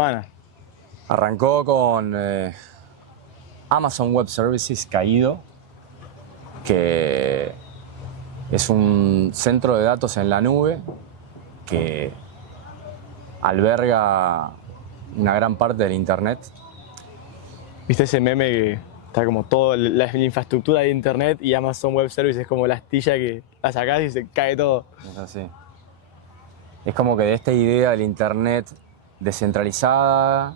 Bueno, Arrancó con Amazon Web Services caído, que es un centro de datos en la nube que alberga una gran parte del Internet. ¿viste ese meme que está como toda la infraestructura de Internet y Amazon Web Services es como la astilla que la sacás y se cae todo? Es así. Es como que de esta idea del Internet descentralizada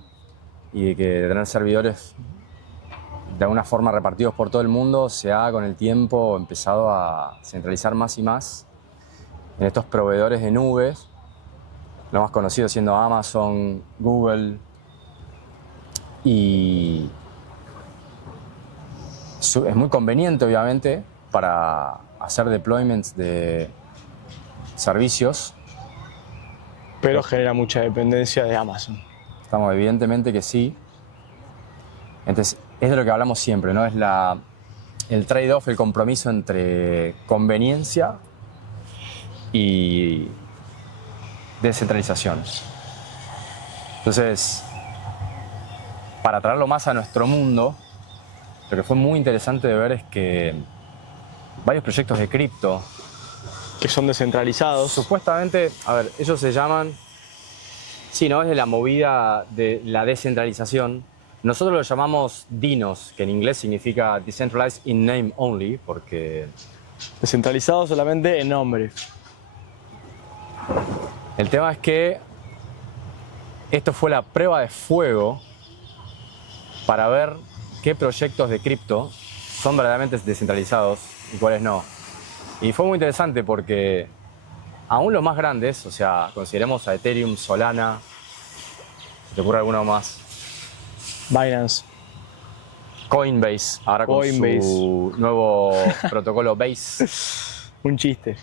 y de tener servidores de alguna forma repartidos por todo el mundo, se ha con el tiempo empezado a centralizar más y más en estos proveedores de nubes, lo más conocido siendo Amazon, Google, y es muy conveniente obviamente para hacer deployments de servicios. Pero genera mucha dependencia de Amazon. Estamos evidentemente que sí. Entonces, es de lo que hablamos siempre, ¿no? Es el trade-off, el compromiso entre conveniencia y descentralización. Entonces, para traerlo más a nuestro mundo, lo que fue muy interesante de ver es que varios proyectos de cripto, Que son descentralizados. supuestamente, a ver, ellos se llaman, sí, ¿no? Es de la movida de la descentralización. Nosotros lo llamamos DINOS, que en inglés significa Decentralized in Name Only, porque Descentralizados solamente en nombre. el tema es que esto fue la prueba de fuego para ver qué proyectos de cripto son verdaderamente descentralizados y cuáles no. Y fue muy interesante porque aún los más grandes, o sea, consideremos a Ethereum, Solana, ¿se te ocurre alguno más? Binance. Coinbase, ahora con Coinbase. su nuevo protocolo Base, Un chiste.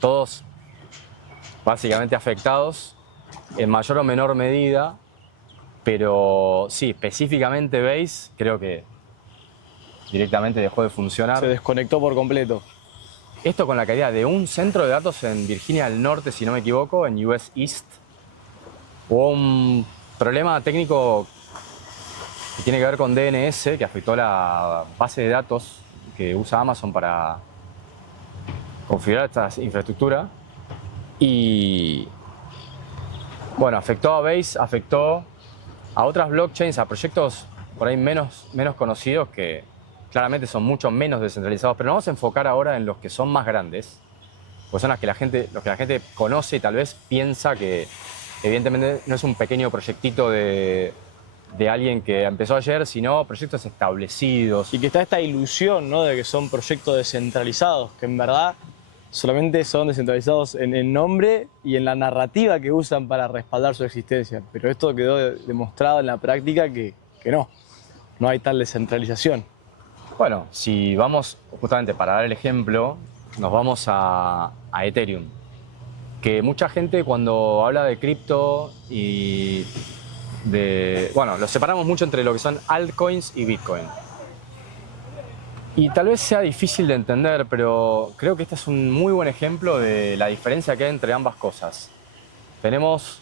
todos básicamente afectados en mayor o menor medida, pero sí, específicamente Base creo que directamente dejó de funcionar. Se desconectó por completo. Esto con la caída de un centro de datos en Virginia del Norte, si no me equivoco, en US East. Hubo un problema técnico que tiene que ver con DNS, que afectó la base de datos que usa Amazon para configurar esta infraestructura. Y bueno, afectó a Base, afectó a otras blockchains, a proyectos por ahí menos conocidos que claramente son mucho menos descentralizados, pero nos vamos a enfocar ahora en los que son más grandes, pues son los que la gente conoce y tal vez piensa que evidentemente no es un pequeño proyectito de alguien que empezó ayer, sino proyectos establecidos. Y que está esta ilusión, ¿no?, de que son proyectos descentralizados, que en verdad solamente son descentralizados en nombre y en la narrativa que usan para respaldar su existencia. Pero esto quedó demostrado en la práctica que no hay tal descentralización. Bueno, si vamos, justamente para dar el ejemplo, nos vamos a Ethereum. Que mucha gente cuando habla de cripto y bueno, lo separamos mucho entre lo que son altcoins y Bitcoin. Y tal vez sea difícil de entender, pero creo que este es un muy buen ejemplo de la diferencia que hay entre ambas cosas. Tenemos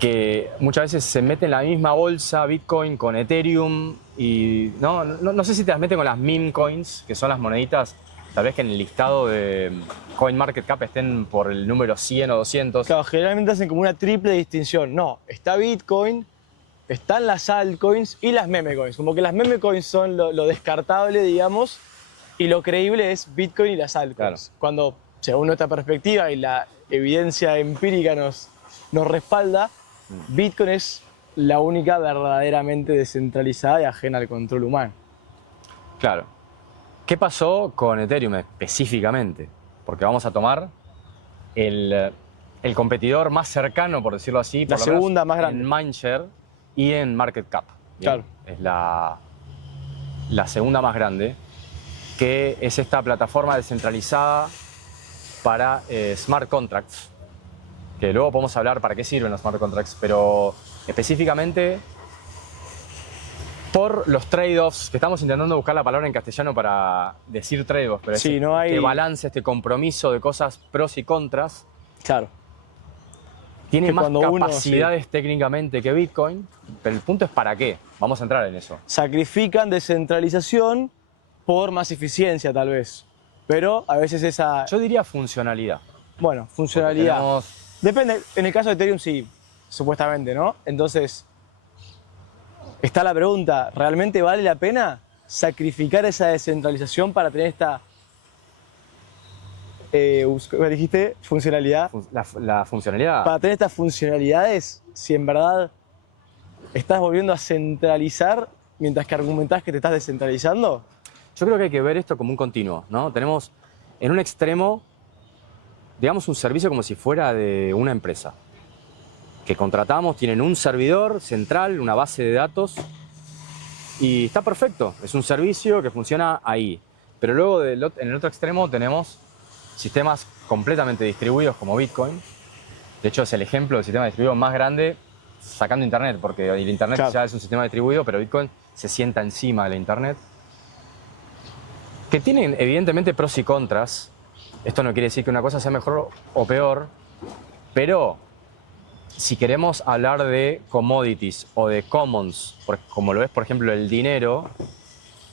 que muchas veces se mete en la misma bolsa Bitcoin con Ethereum y no sé si te las meten con las meme coins, que son las moneditas tal vez que en el listado de CoinMarketCap estén por el número 100 o 200. Claro, generalmente hacen como una triple distinción. No, está Bitcoin, están las altcoins y las meme coins. Como que las meme coins son lo descartable, digamos, y lo creíble es Bitcoin y las altcoins. Claro. Cuando, según nuestra perspectiva y la evidencia empírica nos respalda, Bitcoin es la única verdaderamente descentralizada y ajena al control humano. Claro. ¿Qué pasó con Ethereum específicamente? Porque vamos a tomar el competidor más cercano, por decirlo así, La por lo menos segunda más grande. en mindshare y en market cap. ¿Bien? Claro. Es la segunda más grande, que es esta plataforma descentralizada para smart contracts, que luego podemos hablar para qué sirven los smart contracts, pero específicamente por los trade-offs, que estamos intentando buscar la palabra en castellano para decir trade-offs, pero Sí, es no hay- este balance, este compromiso de cosas pros y contras. Claro. Tiene que más cuando uno, capacidades técnicamente que Bitcoin, pero el punto es para qué. Vamos a entrar en eso. sacrifican descentralización por más eficiencia, tal vez. Pero a veces esa, Yo diría funcionalidad. bueno, Porque funcionalidad. tenemos- Depende, en el caso de Ethereum sí, supuestamente, ¿no? Entonces, está la pregunta, ¿realmente vale la pena sacrificar esa descentralización para tener esta, ¿cómo dijiste? Funcionalidad. la funcionalidad. Para tener estas funcionalidades, si en verdad estás volviendo a centralizar mientras que argumentás que te estás descentralizando. Yo creo que hay que ver esto como un continuo, ¿no? Tenemos en un extremo, digamos, un servicio como si fuera de una empresa. Que contratamos, tienen un servidor central, una base de datos, y está perfecto. Es un servicio que funciona ahí. Pero luego en el otro extremo tenemos sistemas completamente distribuidos como Bitcoin. De hecho, es el ejemplo del sistema distribuido más grande sacando Internet, porque el Internet Claro. ya es un sistema distribuido, pero Bitcoin se sienta encima de la Internet. Que tienen evidentemente pros y contras. Esto no quiere decir que una cosa sea mejor o peor, pero si queremos hablar de commodities o de commons, como lo es por ejemplo el dinero,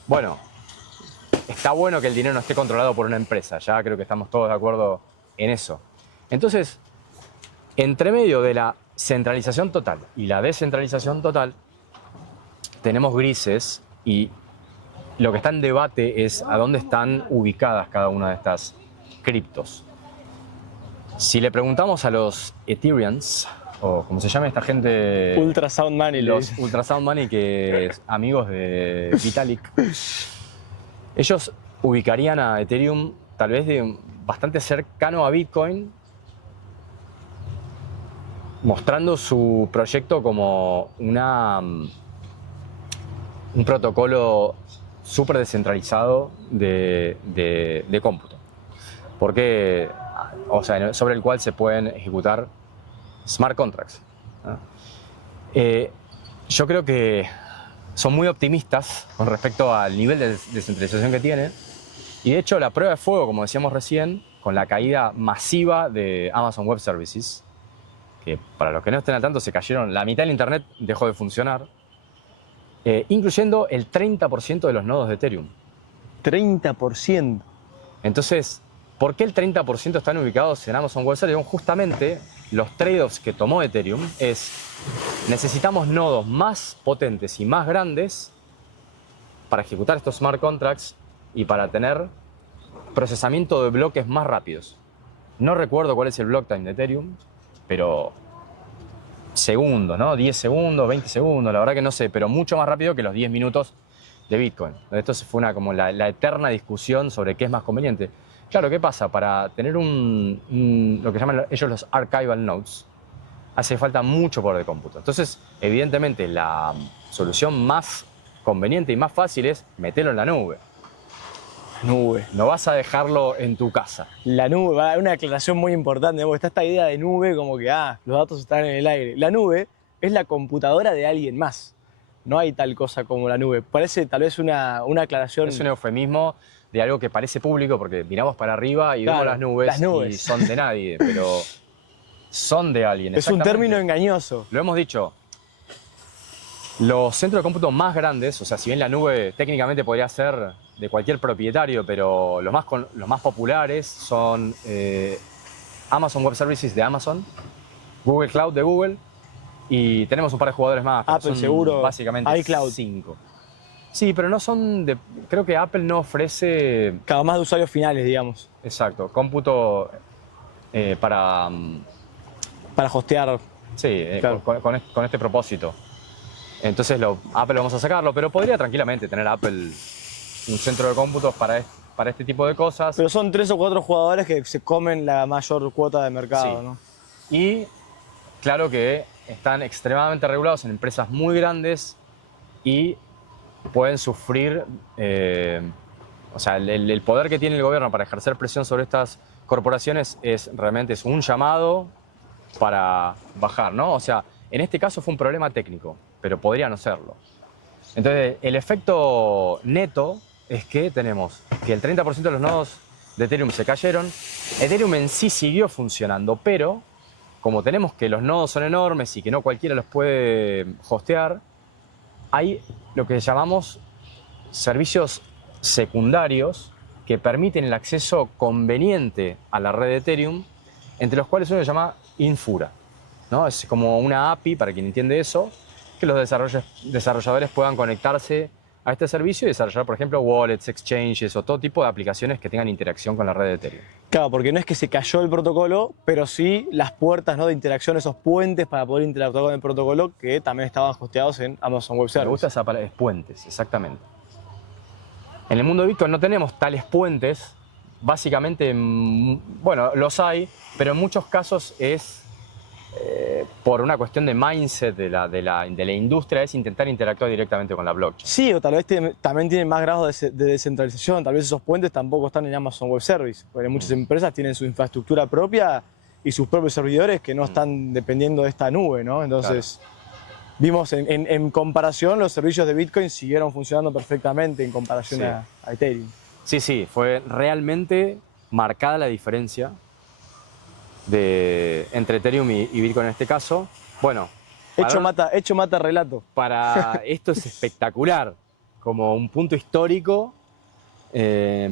bueno, está bueno que el dinero no esté controlado por una empresa, ya creo que estamos todos de acuerdo en eso. Entonces, entre medio de la centralización total y la descentralización total, tenemos grises y lo que está en debate es a dónde están ubicadas cada una de estas criptos. Si le preguntamos a los Ethereans, o como se llama esta gente, Ultrasound Money, le los dicen. Ultrasound Money, que es amigos de Vitalik, ellos ubicarían a Ethereum tal vez bastante cercano a Bitcoin, mostrando su proyecto como un protocolo súper descentralizado de cómputo. Porque, o sea, sobre el cual se pueden ejecutar smart contracts, ¿no? Yo creo que son muy optimistas con respecto al nivel de descentralización que tienen. Y de hecho, la prueba de fuego, como decíamos recién, con la caída masiva de Amazon Web Services, que para los que no estén al tanto se cayeron, la mitad del Internet dejó de funcionar, incluyendo el 30% de los nodos de Ethereum. 30%. Entonces, ¿por qué el 30% están ubicados en Amazon Web Services? Justamente los trade-offs que tomó Ethereum es: necesitamos nodos más potentes y más grandes para ejecutar estos smart contracts y para tener procesamiento de bloques más rápidos. No recuerdo cuál es el block time de Ethereum, pero segundos, ¿no? 10 segundos, 20 segundos, la verdad que no sé, pero mucho más rápido que los 10 minutos de Bitcoin. Esto fue como la eterna discusión sobre qué es más conveniente. Claro, ¿qué pasa? Para tener lo que llaman ellos los archival nodes, hace falta mucho poder de cómputo. Entonces, evidentemente, la solución más conveniente y más fácil es meterlo en la nube. Nube. No vas a dejarlo en tu casa. La nube, va, una aclaración muy importante, porque está esta idea de nube como que, los datos están en el aire. La nube es la computadora de alguien más. No hay tal cosa como la nube. Parece tal vez una aclaración. Es un eufemismo de algo que parece público, porque miramos para arriba y Claro, vemos las nubes y son de nadie, pero son de alguien. Es un exactamente. término engañoso. Lo hemos dicho. Los centros de cómputo más grandes, o sea, si bien la nube técnicamente podría ser de cualquier propietario, pero los más populares son Amazon Web Services de Amazon, Google Cloud de Google, y tenemos un par de jugadores más. pero Apple son seguro, básicamente iCloud. 5. Sí, pero no son de... Creo que Apple no ofrece... Cada más de usuarios finales, digamos, Exacto, cómputo para... para hostear. Sí, Claro. con este propósito. Entonces Apple vamos a sacarlo, pero podría tranquilamente tener Apple un centro de cómputos para este tipo de cosas. Pero son 3 o 4 jugadores que se comen la mayor cuota de mercado, Sí. ¿no? Y claro que están extremadamente regulados en empresas muy grandes y pueden sufrir, o sea, el poder que tiene el gobierno para ejercer presión sobre estas corporaciones realmente es un llamado para bajar, ¿no? O sea, en este caso fue un problema técnico, pero podría no serlo. Entonces, el efecto neto es que tenemos que el 30% de los nodos de Ethereum se cayeron. Ethereum en sí siguió funcionando, pero como tenemos que los nodos son enormes y que no cualquiera los puede hostear, hay lo que llamamos servicios secundarios que permiten el acceso conveniente a la red de Ethereum, entre los cuales uno se llama Infura, ¿no? Es como una API, para quien entiende eso, que los desarrolladores puedan conectarse a este servicio y desarrollar, por ejemplo, wallets, exchanges o todo tipo de aplicaciones que tengan interacción con la red de Ethereum. Claro, porque no es que se cayó el protocolo, pero sí las puertas, ¿no?, de interacción, esos puentes para poder interactuar con el protocolo que también estaban hosteados en Amazon Web Services. Me gusta esa palabra, es puentes, exactamente. En el mundo de Bitcoin no tenemos tales puentes. Básicamente, bueno, los hay, pero en muchos casos es por una cuestión de mindset de la industria, es intentar interactuar directamente con la blockchain. Sí, o tal vez también tienen más grados de descentralización. Tal vez esos puentes tampoco están en Amazon Web Service. Porque muchas empresas tienen su infraestructura propia y sus propios servidores que no están dependiendo de esta nube, ¿no? Entonces, vimos en comparación, los servicios de Bitcoin siguieron funcionando perfectamente en comparación a Ethereum. Sí, fue realmente marcada la diferencia entre Ethereum y Bitcoin en este caso. Bueno, hecho mata relato. Para esto es espectacular, como un punto histórico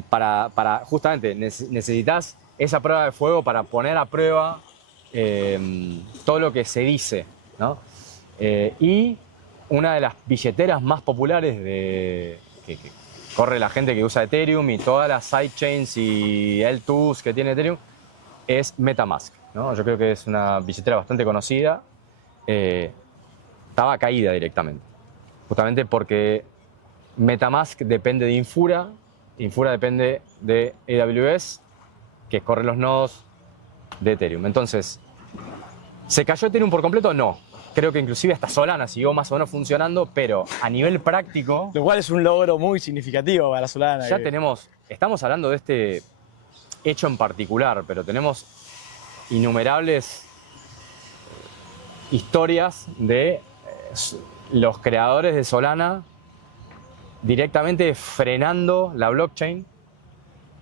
para justamente necesitas esa prueba de fuego para poner a prueba todo lo que se dice, ¿no? Y una de las billeteras más populares que corre la gente que usa Ethereum y todas las sidechains y L2s que tiene Ethereum es MetaMask, ¿no? Yo creo que es una billetera bastante conocida. Estaba caída directamente, justamente porque MetaMask depende de Infura, Infura depende de AWS, que corre los nodos de Ethereum. Entonces, ¿se cayó Ethereum por completo? No. Creo que inclusive hasta Solana siguió más o menos funcionando, pero a nivel práctico... Lo cual es un logro muy significativo para Solana. Ya estamos hablando de este hecho en particular, pero tenemos innumerables historias de los creadores de Solana directamente frenando la blockchain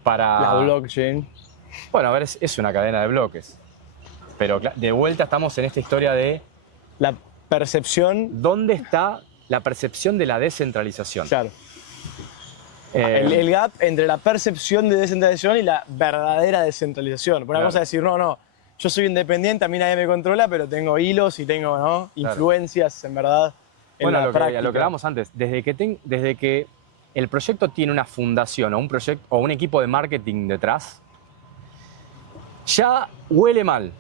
para... La blockchain. Bueno, a ver, es una cadena de bloques. Pero de vuelta estamos en esta historia de... La percepción... ¿Dónde está la percepción de la descentralización? Claro. El gap entre la percepción de descentralización y la verdadera descentralización. Por una cosa es decir, no, yo soy independiente, a mí nadie me controla, pero tengo hilos y tengo, ¿no?, influencias en verdad en la práctica. Lo que hablábamos antes, desde que el proyecto tiene una fundación o un equipo de marketing detrás, ya huele mal.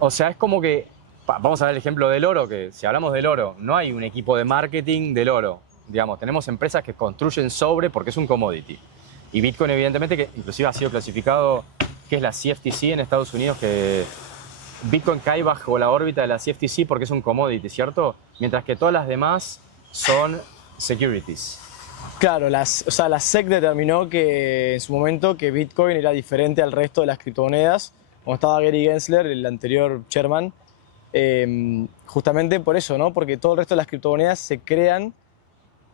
O sea, es como que, vamos a ver el ejemplo del oro, que si hablamos del oro, no hay un equipo de marketing del oro. Digamos, tenemos empresas que construyen porque es un commodity. Y Bitcoin, evidentemente, que inclusive ha sido clasificado, que es la CFTC en Estados Unidos, que Bitcoin cae bajo la órbita de la CFTC porque es un commodity, ¿cierto? Mientras que todas las demás son securities. Claro, la SEC determinó que en su momento que Bitcoin era diferente al resto de las criptomonedas, como estaba Gary Gensler, el anterior chairman, justamente por eso, ¿no? Porque todo el resto de las criptomonedas se crean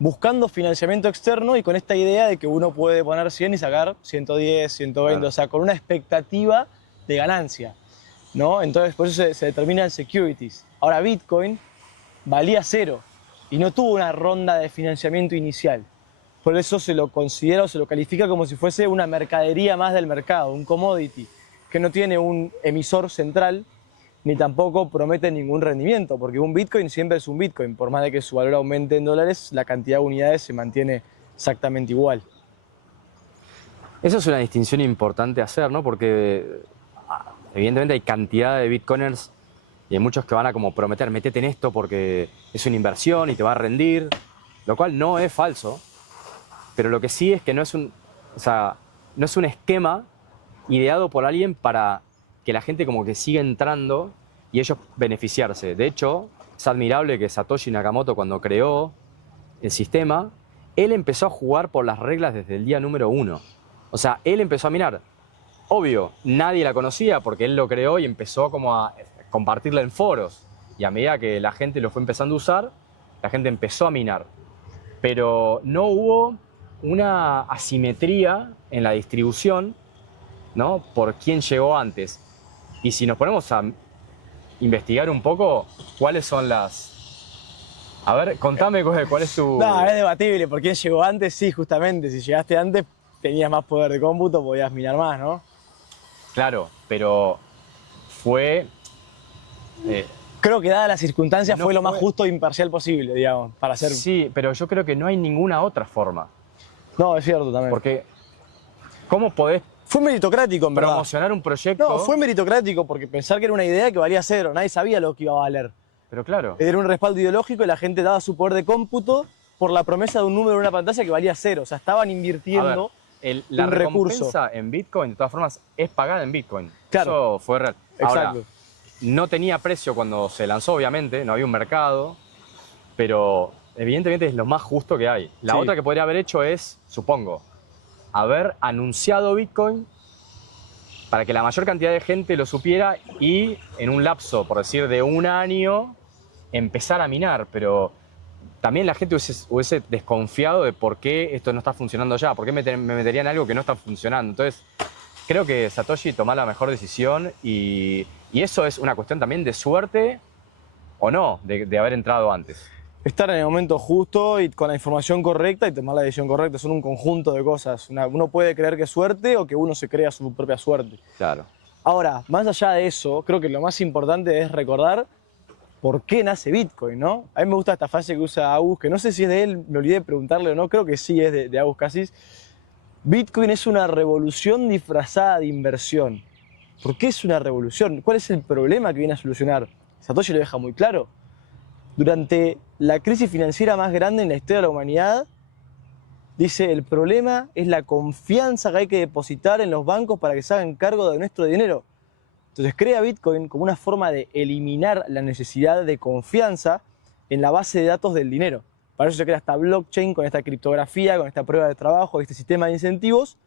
buscando financiamiento externo y con esta idea de que uno puede poner 100 y sacar 110, 120, claro. O sea, con una expectativa de ganancia, ¿no? Entonces, por eso se determinan securities. Ahora, Bitcoin valía 0 y no tuvo una ronda de financiamiento inicial. Por eso se lo considera o se lo califica como si fuese una mercadería más del mercado, un commodity, que no tiene un emisor central ni tampoco promete ningún rendimiento, porque un Bitcoin siempre es un Bitcoin. Por más de que su valor aumente en dólares, la cantidad de unidades se mantiene exactamente igual. Eso es una distinción importante a hacer, ¿no? Porque evidentemente hay cantidad de Bitcoiners y hay muchos que van a como prometer, metete en esto porque es una inversión y te va a rendir, lo cual no es falso, pero lo que sí es que no es un esquema ideado por alguien para que la gente como que siga entrando y ellos beneficiarse. De hecho, es admirable que Satoshi Nakamoto, cuando creó el sistema, él empezó a jugar por las reglas desde el día número 1. O sea, él empezó a minar. Obvio, nadie la conocía porque él lo creó y empezó como a compartirla en foros. Y a medida que la gente lo fue empezando a usar, la gente empezó a minar. Pero no hubo una asimetría en la distribución, ¿no? Por quién llegó antes. Y si nos ponemos investigar un poco cuáles son las... A ver, contame cuál es tu... No, es debatible, por quién llegó antes, sí, justamente. Si llegaste antes, tenías más poder de cómputo, podías minar más, ¿no? Claro, pero fue... Creo que dadas las circunstancias No fue lo más fue- justo e imparcial posible, digamos, para hacer... Sí, pero yo creo que no hay ninguna otra forma. No, es cierto también. Porque, ¿cómo podés Fue meritocrático, en verdad. promocionar un proyecto? No, fue meritocrático porque pensar que era una idea que valía cero, nadie sabía lo que iba a valer. Pero claro, Era un respaldo ideológico y la gente daba su poder de cómputo por la promesa de un número en una pantalla que valía cero. O sea, estaban a invirtiendo ver, la un recompensa en Bitcoin, de todas formas, es pagada en Bitcoin. Claro. Eso fue real. Ahora, Exacto. no tenía precio cuando se lanzó, obviamente, no había un mercado, pero evidentemente es lo más justo que hay. La Sí. otra que podría haber hecho es, supongo, haber anunciado Bitcoin para que la mayor cantidad de gente lo supiera y en un lapso, por decir, de un año, empezar a minar, pero también la gente hubiese desconfiado de por qué esto no está funcionando ya, por qué me metería en algo que no está funcionando. Entonces, creo que Satoshi tomó la mejor decisión y eso es una cuestión también de suerte o no, de haber entrado antes. Estar en el momento justo y con la información correcta y tomar la decisión correcta. Son un conjunto de cosas. Uno puede creer que es suerte o que uno se crea su propia suerte. Claro. Ahora, más allá de eso, creo que lo más importante es recordar por qué nace Bitcoin, ¿no? A mí me gusta esta frase que usa Agus, que no sé si es de él, me olvidé de preguntarle o no, creo que sí es de Agus Cassis. Bitcoin es una revolución disfrazada de inversión. ¿Por qué es una revolución? ¿Cuál es el problema que viene a solucionar? Satoshi lo deja muy claro. Durante la crisis financiera más grande en la historia de la humanidad, dice, el problema es la confianza que hay que depositar en los bancos para que se hagan cargo de nuestro dinero. Entonces crea Bitcoin como una forma de eliminar la necesidad de confianza en la base de datos del dinero. Para eso se crea esta blockchain con esta criptografía, con esta prueba de trabajo, este sistema de incentivos,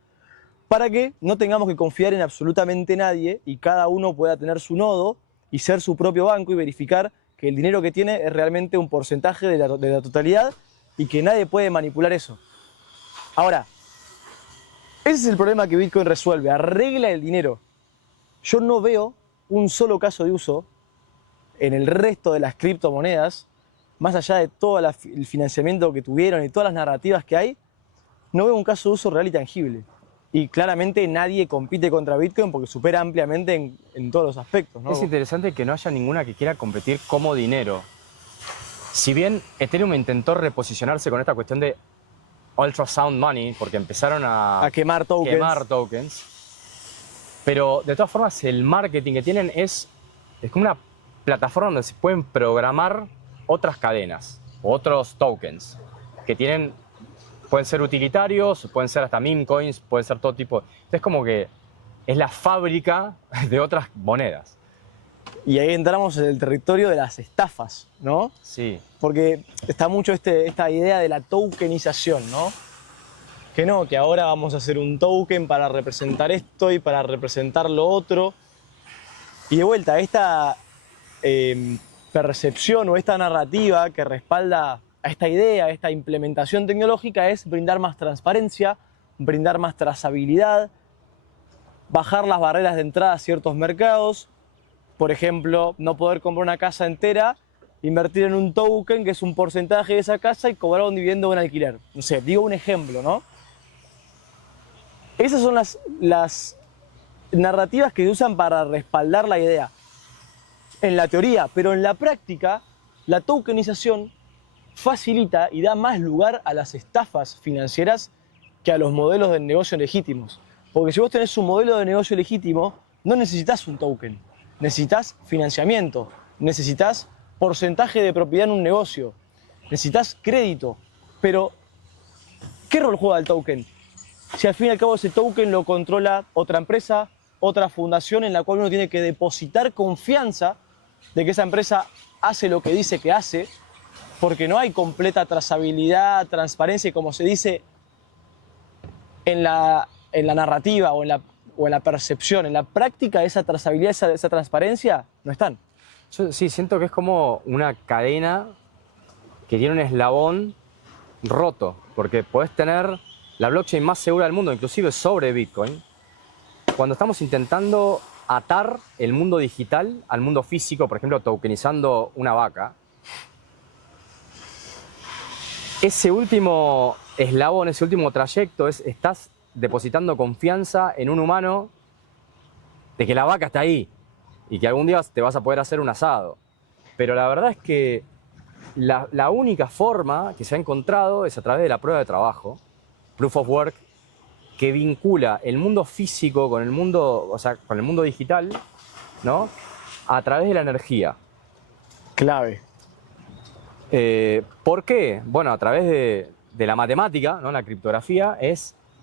para que no tengamos que confiar en absolutamente nadie y cada uno pueda tener su nodo y ser su propio banco y verificar que el dinero que tiene es realmente un porcentaje de la totalidad y que nadie puede manipular eso. Ahora, ese es el problema que Bitcoin resuelve, arregla el dinero. Yo no veo un solo caso de uso en el resto de las criptomonedas, más allá de todo el financiamiento que tuvieron y todas las narrativas que hay, no veo un caso de uso real y tangible. Y claramente nadie compite contra Bitcoin porque supera ampliamente en todos los aspectos, ¿no? Es interesante que no haya ninguna que quiera competir como dinero. Si bien Ethereum intentó reposicionarse con esta cuestión de ultrasound money, porque empezaron A quemar tokens. pero de todas formas el marketing que tienen es como una plataforma donde se pueden programar otras cadenas, otros tokens, que pueden ser utilitarios, pueden ser hasta meme coins, pueden ser todo tipo. Es como que es la fábrica de otras monedas. Y ahí entramos en el territorio de las estafas, ¿no? Sí. Porque está mucho esta idea de la tokenización, ¿no? Que no, que ahora vamos a hacer un token para representar esto y para representar lo otro. Y de vuelta, esta percepción o esta narrativa que respalda a esta idea, a esta implementación tecnológica es brindar más transparencia, brindar más trazabilidad, bajar las barreras de entrada a ciertos mercados. Por ejemplo, no poder comprar una casa entera, invertir en un token que es un porcentaje de esa casa y cobrar un dividendo o un alquiler. No sé, digo un ejemplo, ¿no? Esas son las narrativas que se usan para respaldar la idea. En la teoría, pero en la práctica, la tokenización facilita y da más lugar a las estafas financieras que a los modelos de negocio legítimos. Porque si vos tenés un modelo de negocio legítimo, no necesitas un token. Necesitas financiamiento, necesitas porcentaje de propiedad en un negocio, necesitas crédito. Pero, ¿qué rol juega el token? Si al fin y al cabo ese token lo controla otra empresa, otra fundación en la cual uno tiene que depositar confianza de que esa empresa hace lo que dice que hace, porque no hay completa trazabilidad, transparencia, y como se dice en la narrativa o en la percepción, en la práctica, esa trazabilidad, esa transparencia, no están. Yo sí siento que es como una cadena que tiene un eslabón roto, porque podés tener la blockchain más segura del mundo, inclusive sobre Bitcoin, cuando estamos intentando atar el mundo digital al mundo físico, por ejemplo, tokenizando una vaca. Ese último eslabón, ese último trayecto, estás depositando confianza en un humano de que la vaca está ahí y que algún día te vas a poder hacer un asado. Pero la verdad es que la única forma que se ha encontrado es a través de la prueba de trabajo, Proof of Work, que vincula el mundo físico con el mundo, o sea, con el mundo digital, ¿no? A través de la energía. Clave. ¿Por qué? Bueno, a través de la matemática, ¿no? La criptografía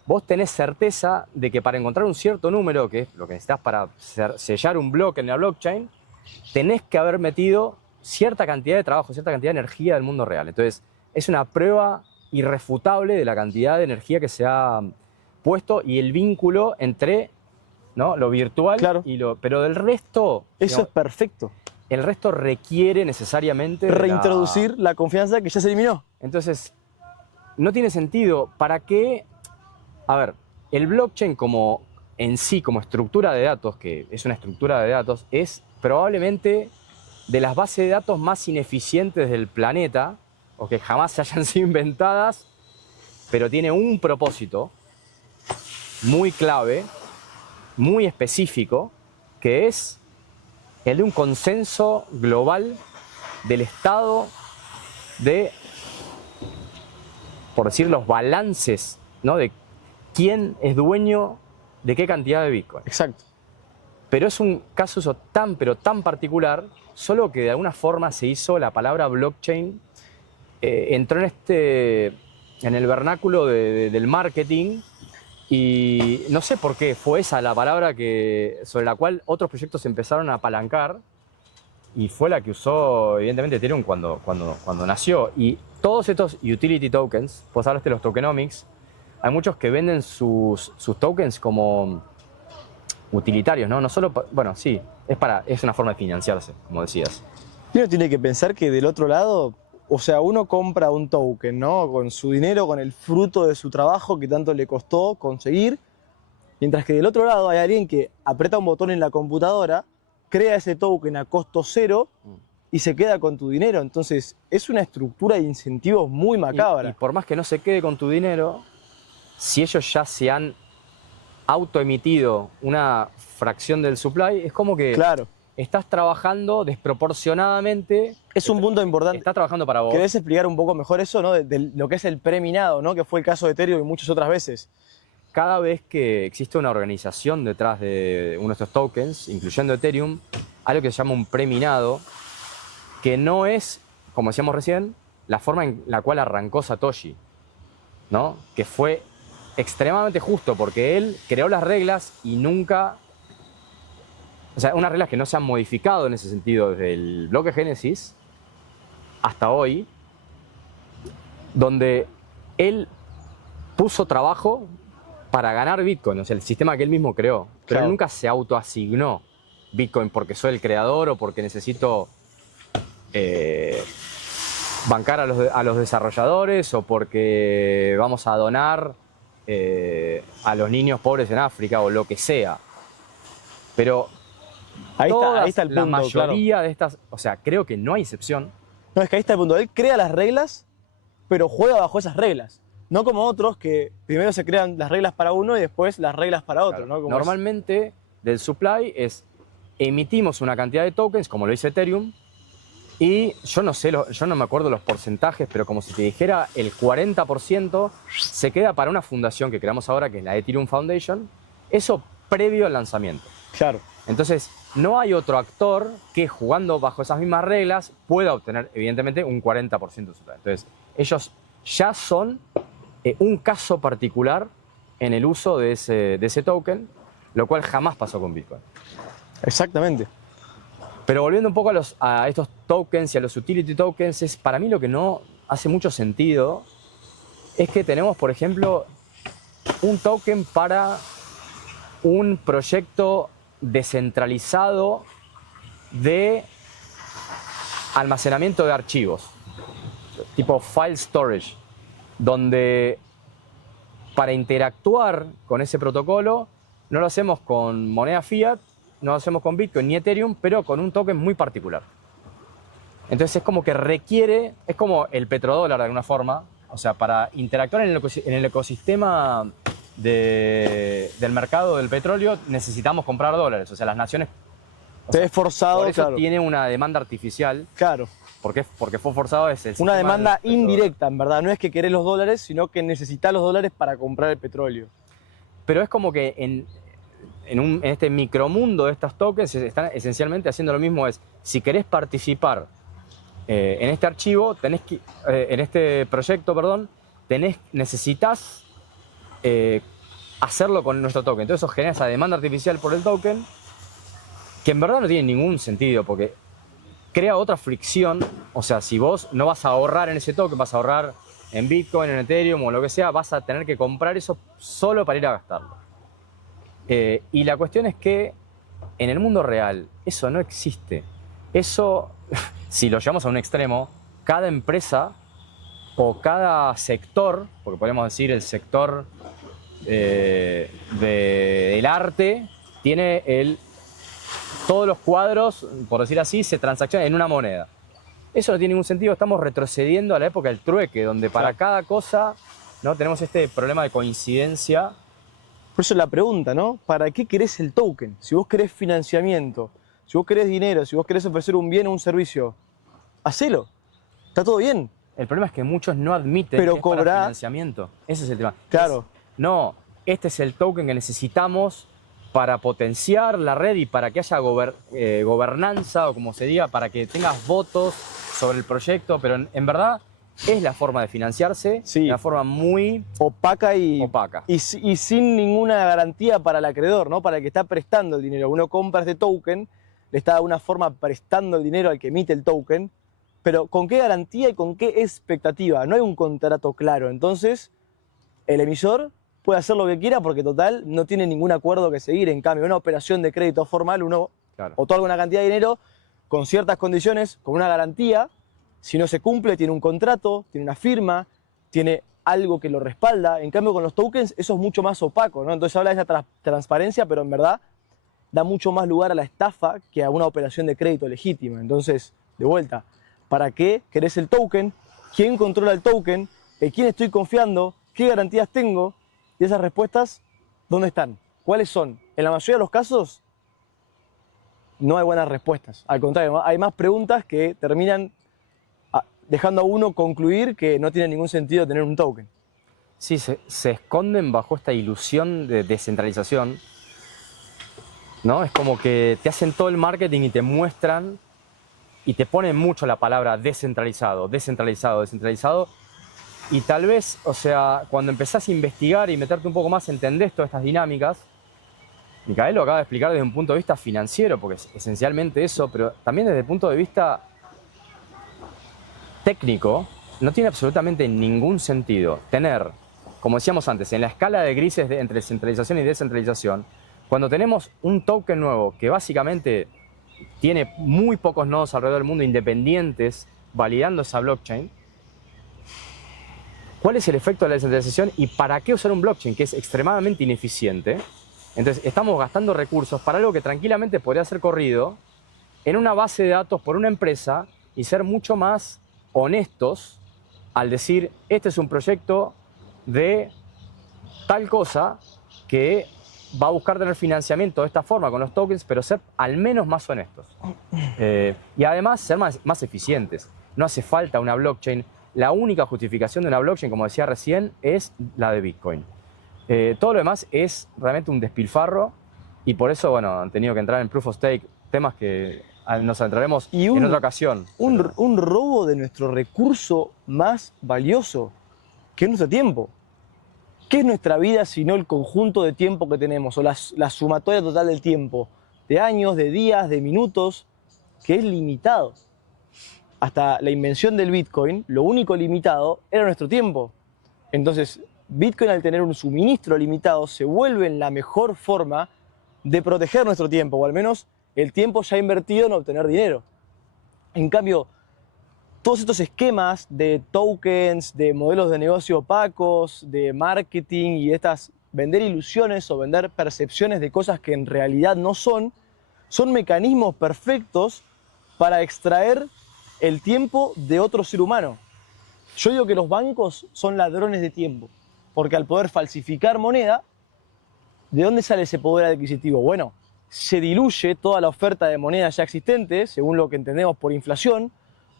vos tenés certeza de que para encontrar un cierto número, que es lo que necesitas para sellar un bloque en la blockchain, tenés que haber metido cierta cantidad de trabajo, cierta cantidad de energía del mundo real. Entonces, es una prueba irrefutable de la cantidad de energía que se ha puesto y el vínculo entre, ¿no? Lo virtual, claro, pero del resto... Eso, digamos, es perfecto. El resto requiere necesariamente... reintroducir la confianza que ya se eliminó. Entonces, no tiene sentido. ¿Para qué? A ver, el blockchain como en sí, como estructura de datos, que es una estructura de datos, es probablemente de las bases de datos más ineficientes del planeta, o que jamás se hayan sido inventadas, pero tiene un propósito muy clave, muy específico, que es el de un consenso global del estado de, por decir, los balances, ¿no? De quién es dueño de qué cantidad de Bitcoin. Exacto. Pero es un caso tan, pero tan particular, solo que de alguna forma se hizo la palabra blockchain, entró en el vernáculo del marketing, y no sé por qué fue esa la palabra sobre la cual otros proyectos empezaron a apalancar, y fue la que usó evidentemente Ethereum cuando nació. Y todos estos utility tokens, vos hablaste de los tokenomics, hay muchos que venden sus tokens como utilitarios, ¿no? No solo, bueno, sí, es una forma de financiarse, como decías. Y uno tiene que pensar que del otro lado, o sea, uno compra un token, ¿no? Con su dinero, con el fruto de su trabajo que tanto le costó conseguir, mientras que del otro lado hay alguien que aprieta un botón en la computadora, crea ese token a costo cero y se queda con tu dinero. Entonces, es una estructura de incentivos muy macabra. Y por más que no se quede con tu dinero, si ellos ya se han autoemitido una fracción del supply, es como que claro, estás trabajando desproporcionadamente. Es un punto importante. Estás trabajando para vos. ¿Querés explicar un poco mejor eso, ¿no? De lo que es el preminado, ¿no? Que fue el caso de Ethereum y muchas otras veces. Cada vez que existe una organización detrás de uno de estos tokens, incluyendo Ethereum, algo que se llama un preminado, que no es, como decíamos recién, la forma en la cual arrancó Satoshi, ¿no? Que fue extremadamente justo, porque él creó las reglas y nunca... O sea, unas reglas que no se han modificado en ese sentido desde el bloque Génesis hasta hoy, donde él puso trabajo para ganar Bitcoin, o sea, el sistema que él mismo creó, pero él nunca se autoasignó Bitcoin porque soy el creador o porque necesito bancar a los desarrolladores o porque vamos a donar a los niños pobres en África o lo que sea. Pero ahí está el punto, la mayoría de estas, o sea, creo que no hay excepción. No, es que ahí está el punto. Él crea las reglas, pero juega bajo esas reglas. No como otros que primero se crean las reglas para uno y después las reglas para otro. Claro. ¿No? Como normalmente del supply emitimos una cantidad de tokens, como lo dice Ethereum, y yo no me acuerdo los porcentajes, pero como si te dijera el 40% se queda para una fundación que creamos ahora, que es la Ethereum Foundation, eso previo al lanzamiento. Claro. Entonces, no hay otro actor que jugando bajo esas mismas reglas pueda obtener, evidentemente, un 40% de supply. Entonces, ellos ya son un caso particular en el uso de ese token, lo cual jamás pasó con Bitcoin. Exactamente. Pero volviendo un poco a estos tokens y a los utility tokens, para mí lo que no hace mucho sentido es que tenemos, por ejemplo, un token para un proyecto descentralizado de almacenamiento de archivos, tipo file storage, donde para interactuar con ese protocolo no lo hacemos con moneda fiat, no hacemos con Bitcoin ni Ethereum, pero con un token muy particular. Entonces es como que requiere, es como el petrodólar de alguna forma, o sea, para interactuar en el ecosistema del mercado del petróleo necesitamos comprar dólares, o sea, las naciones... Te ves forzado, por eso claro. tiene una demanda artificial. Claro. Porque fue forzado es el Una sistema demanda del petróleo. indirecta, en verdad. No es que querés los dólares, sino que necesitas los dólares para comprar el petróleo. Pero es como que en este micromundo de estas tokens están esencialmente haciendo lo mismo. Si querés participar en este archivo, en este proyecto, perdón, necesitas hacerlo con nuestro token. Entonces eso genera esa demanda artificial por el token, que en verdad no tiene ningún sentido, porque crea otra fricción. O sea, si vos no vas a ahorrar en ese token, vas a ahorrar en Bitcoin, en Ethereum o lo que sea, vas a tener que comprar eso solo para ir a gastarlo. Y la cuestión es que en el mundo real eso no existe. Eso, si lo llevamos a un extremo, cada empresa o cada sector, porque podemos decir el sector del arte, tiene todos los cuadros, por decir así, se transaccionan en una moneda. Eso no tiene ningún sentido, estamos retrocediendo a la época del trueque, donde para cada cosa, ¿no?, tenemos este problema de coincidencia. Por eso la pregunta, ¿no? ¿Para qué querés el token? Si vos querés financiamiento, si vos querés dinero, si vos querés ofrecer un bien o un servicio, hacelo. Está todo bien. El problema es que muchos no admiten Pero que es para cobrá... financiamiento. Ese es el tema. Claro. No, este es el token que necesitamos para potenciar la red y para que haya gobernanza, o como se diga, para que tengas votos sobre el proyecto, pero en verdad es la forma de financiarse, Sí. de una forma muy opaca y sin ninguna garantía para el acreedor, ¿no? Para el que está prestando el dinero. Uno compra este token, le está de alguna forma prestando el dinero al que emite el token, pero ¿con qué garantía y con qué expectativa? No hay un contrato claro. Entonces, el emisor puede hacer lo que quiera porque, total, no tiene ningún acuerdo que seguir. En cambio, una operación de crédito formal, uno otorga una cantidad de dinero con ciertas condiciones, con una garantía. Si no se cumple, tiene un contrato, tiene una firma, tiene algo que lo respalda. En cambio, con los tokens eso es mucho más opaco, ¿no? Entonces habla de esa transparencia, pero en verdad da mucho más lugar a la estafa que a una operación de crédito legítima. Entonces, de vuelta, ¿para qué querés el token? ¿Quién controla el token? ¿En quién estoy confiando? ¿Qué garantías tengo? Y esas respuestas, ¿dónde están? ¿Cuáles son? En la mayoría de los casos, no hay buenas respuestas. Al contrario, hay más preguntas que terminan dejando a uno concluir que no tiene ningún sentido tener un token. Sí, se esconden bajo esta ilusión de descentralización, ¿no? Es como que te hacen todo el marketing y te muestran y te ponen mucho la palabra descentralizado, descentralizado, descentralizado. Y tal vez, o sea, cuando empezás a investigar y meterte un poco más, entendés todas estas dinámicas. Micael lo acaba de explicar desde un punto de vista financiero, porque es esencialmente eso, pero también desde el punto de vista técnico, no tiene absolutamente ningún sentido tener, como decíamos antes, en la escala de grises entre centralización y descentralización, cuando tenemos un token nuevo que básicamente tiene muy pocos nodos alrededor del mundo independientes validando esa blockchain, ¿cuál es el efecto de la descentralización y para qué usar un blockchain que es extremadamente ineficiente? Entonces estamos gastando recursos para algo que tranquilamente podría ser corrido en una base de datos por una empresa y ser mucho más honestos al decir, este es un proyecto de tal cosa que va a buscar tener financiamiento de esta forma con los tokens, pero ser al menos más honestos. Y además ser más eficientes. No hace falta una blockchain. La única justificación de una blockchain, como decía recién, es la de Bitcoin. Todo lo demás es realmente un despilfarro y por eso, bueno, han tenido que entrar en Proof of Stake, temas que nos adentraremos en otra ocasión. Un robo de nuestro recurso más valioso, que es nuestro tiempo. ¿Qué es nuestra vida sino el conjunto de tiempo que tenemos, o la sumatoria total del tiempo? De años, de días, de minutos, que es limitado. Hasta la invención del Bitcoin, lo único limitado era nuestro tiempo. Entonces, Bitcoin, al tener un suministro limitado, se vuelve en la mejor forma de proteger nuestro tiempo, o al menos el tiempo ya invertido en obtener dinero. En cambio, todos estos esquemas de tokens, de modelos de negocio opacos, de marketing y vender ilusiones o vender percepciones de cosas que en realidad no son, son mecanismos perfectos para extraer el tiempo de otro ser humano. Yo digo que los bancos son ladrones de tiempo, porque al poder falsificar moneda, ¿de dónde sale ese poder adquisitivo? Bueno, se diluye toda la oferta de moneda ya existente, según lo que entendemos por inflación,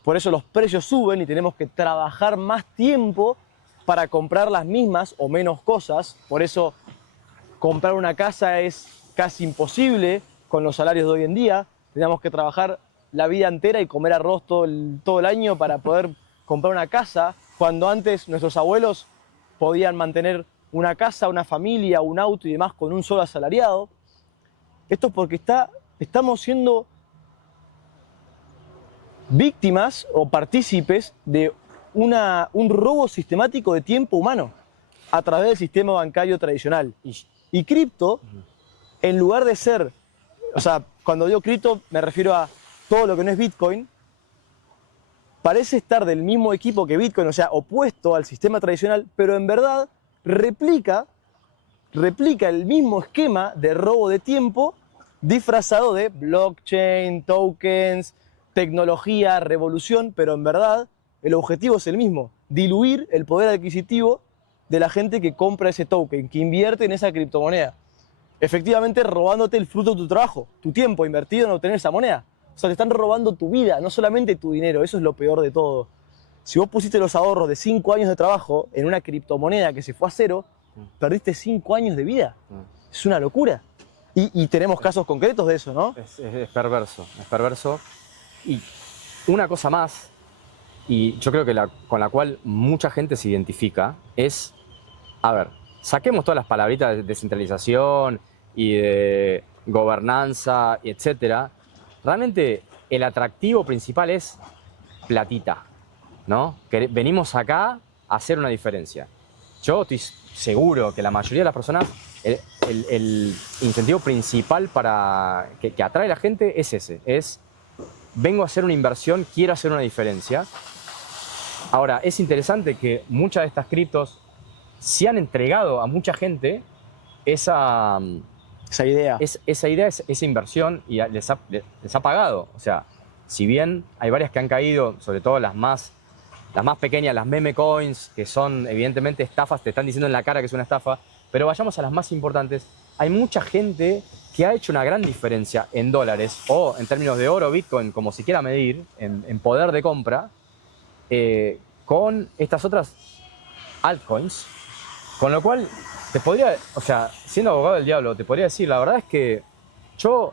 por eso los precios suben y tenemos que trabajar más tiempo para comprar las mismas o menos cosas, por eso comprar una casa es casi imposible con los salarios de hoy en día, tenemos que trabajar la vida entera y comer arroz todo el año para poder comprar una casa, cuando antes nuestros abuelos podían mantener una casa, una familia, un auto y demás con un solo asalariado. Esto es porque estamos siendo víctimas o partícipes de un robo sistemático de tiempo humano a través del sistema bancario tradicional. Y cripto, en lugar de ser, o sea, cuando digo cripto me refiero a todo lo que no es Bitcoin, parece estar del mismo equipo que Bitcoin, o sea, opuesto al sistema tradicional, pero en verdad replica el mismo esquema de robo de tiempo disfrazado de blockchain, tokens, tecnología, revolución, pero en verdad el objetivo es el mismo, diluir el poder adquisitivo de la gente que compra ese token, que invierte en esa criptomoneda. Efectivamente robándote el fruto de tu trabajo, tu tiempo invertido en obtener esa moneda. O sea, te están robando tu vida, no solamente tu dinero, eso es lo peor de todo. Si vos pusiste los ahorros de 5 años de trabajo en una criptomoneda que se fue a cero, perdiste 5 años de vida. Es una locura. Y tenemos casos concretos de eso, ¿no? Es perverso, es perverso. Y una cosa más, y yo creo que con la cual mucha gente se identifica, es, a ver, saquemos todas las palabritas de descentralización y de gobernanza, etcétera. Realmente el atractivo principal es platita, ¿no? Que venimos acá a hacer una diferencia. Yo estoy seguro que la mayoría de las personas, el incentivo principal para que atrae a la gente es ese, es vengo a hacer una inversión, quiero hacer una diferencia. Ahora, es interesante que muchas de estas criptos se han entregado a mucha gente esa idea, esa inversión y les ha pagado. O sea, si bien hay varias que han caído, sobre todo las más pequeñas, las meme coins, que son evidentemente estafas, te están diciendo en la cara que es una estafa, pero vayamos a las más importantes. Hay mucha gente que ha hecho una gran diferencia en dólares o en términos de oro, Bitcoin, como se quiera medir, en poder de compra, con estas otras altcoins. Con lo cual, te podría, o sea, siendo abogado del diablo, te podría decir, la verdad es que yo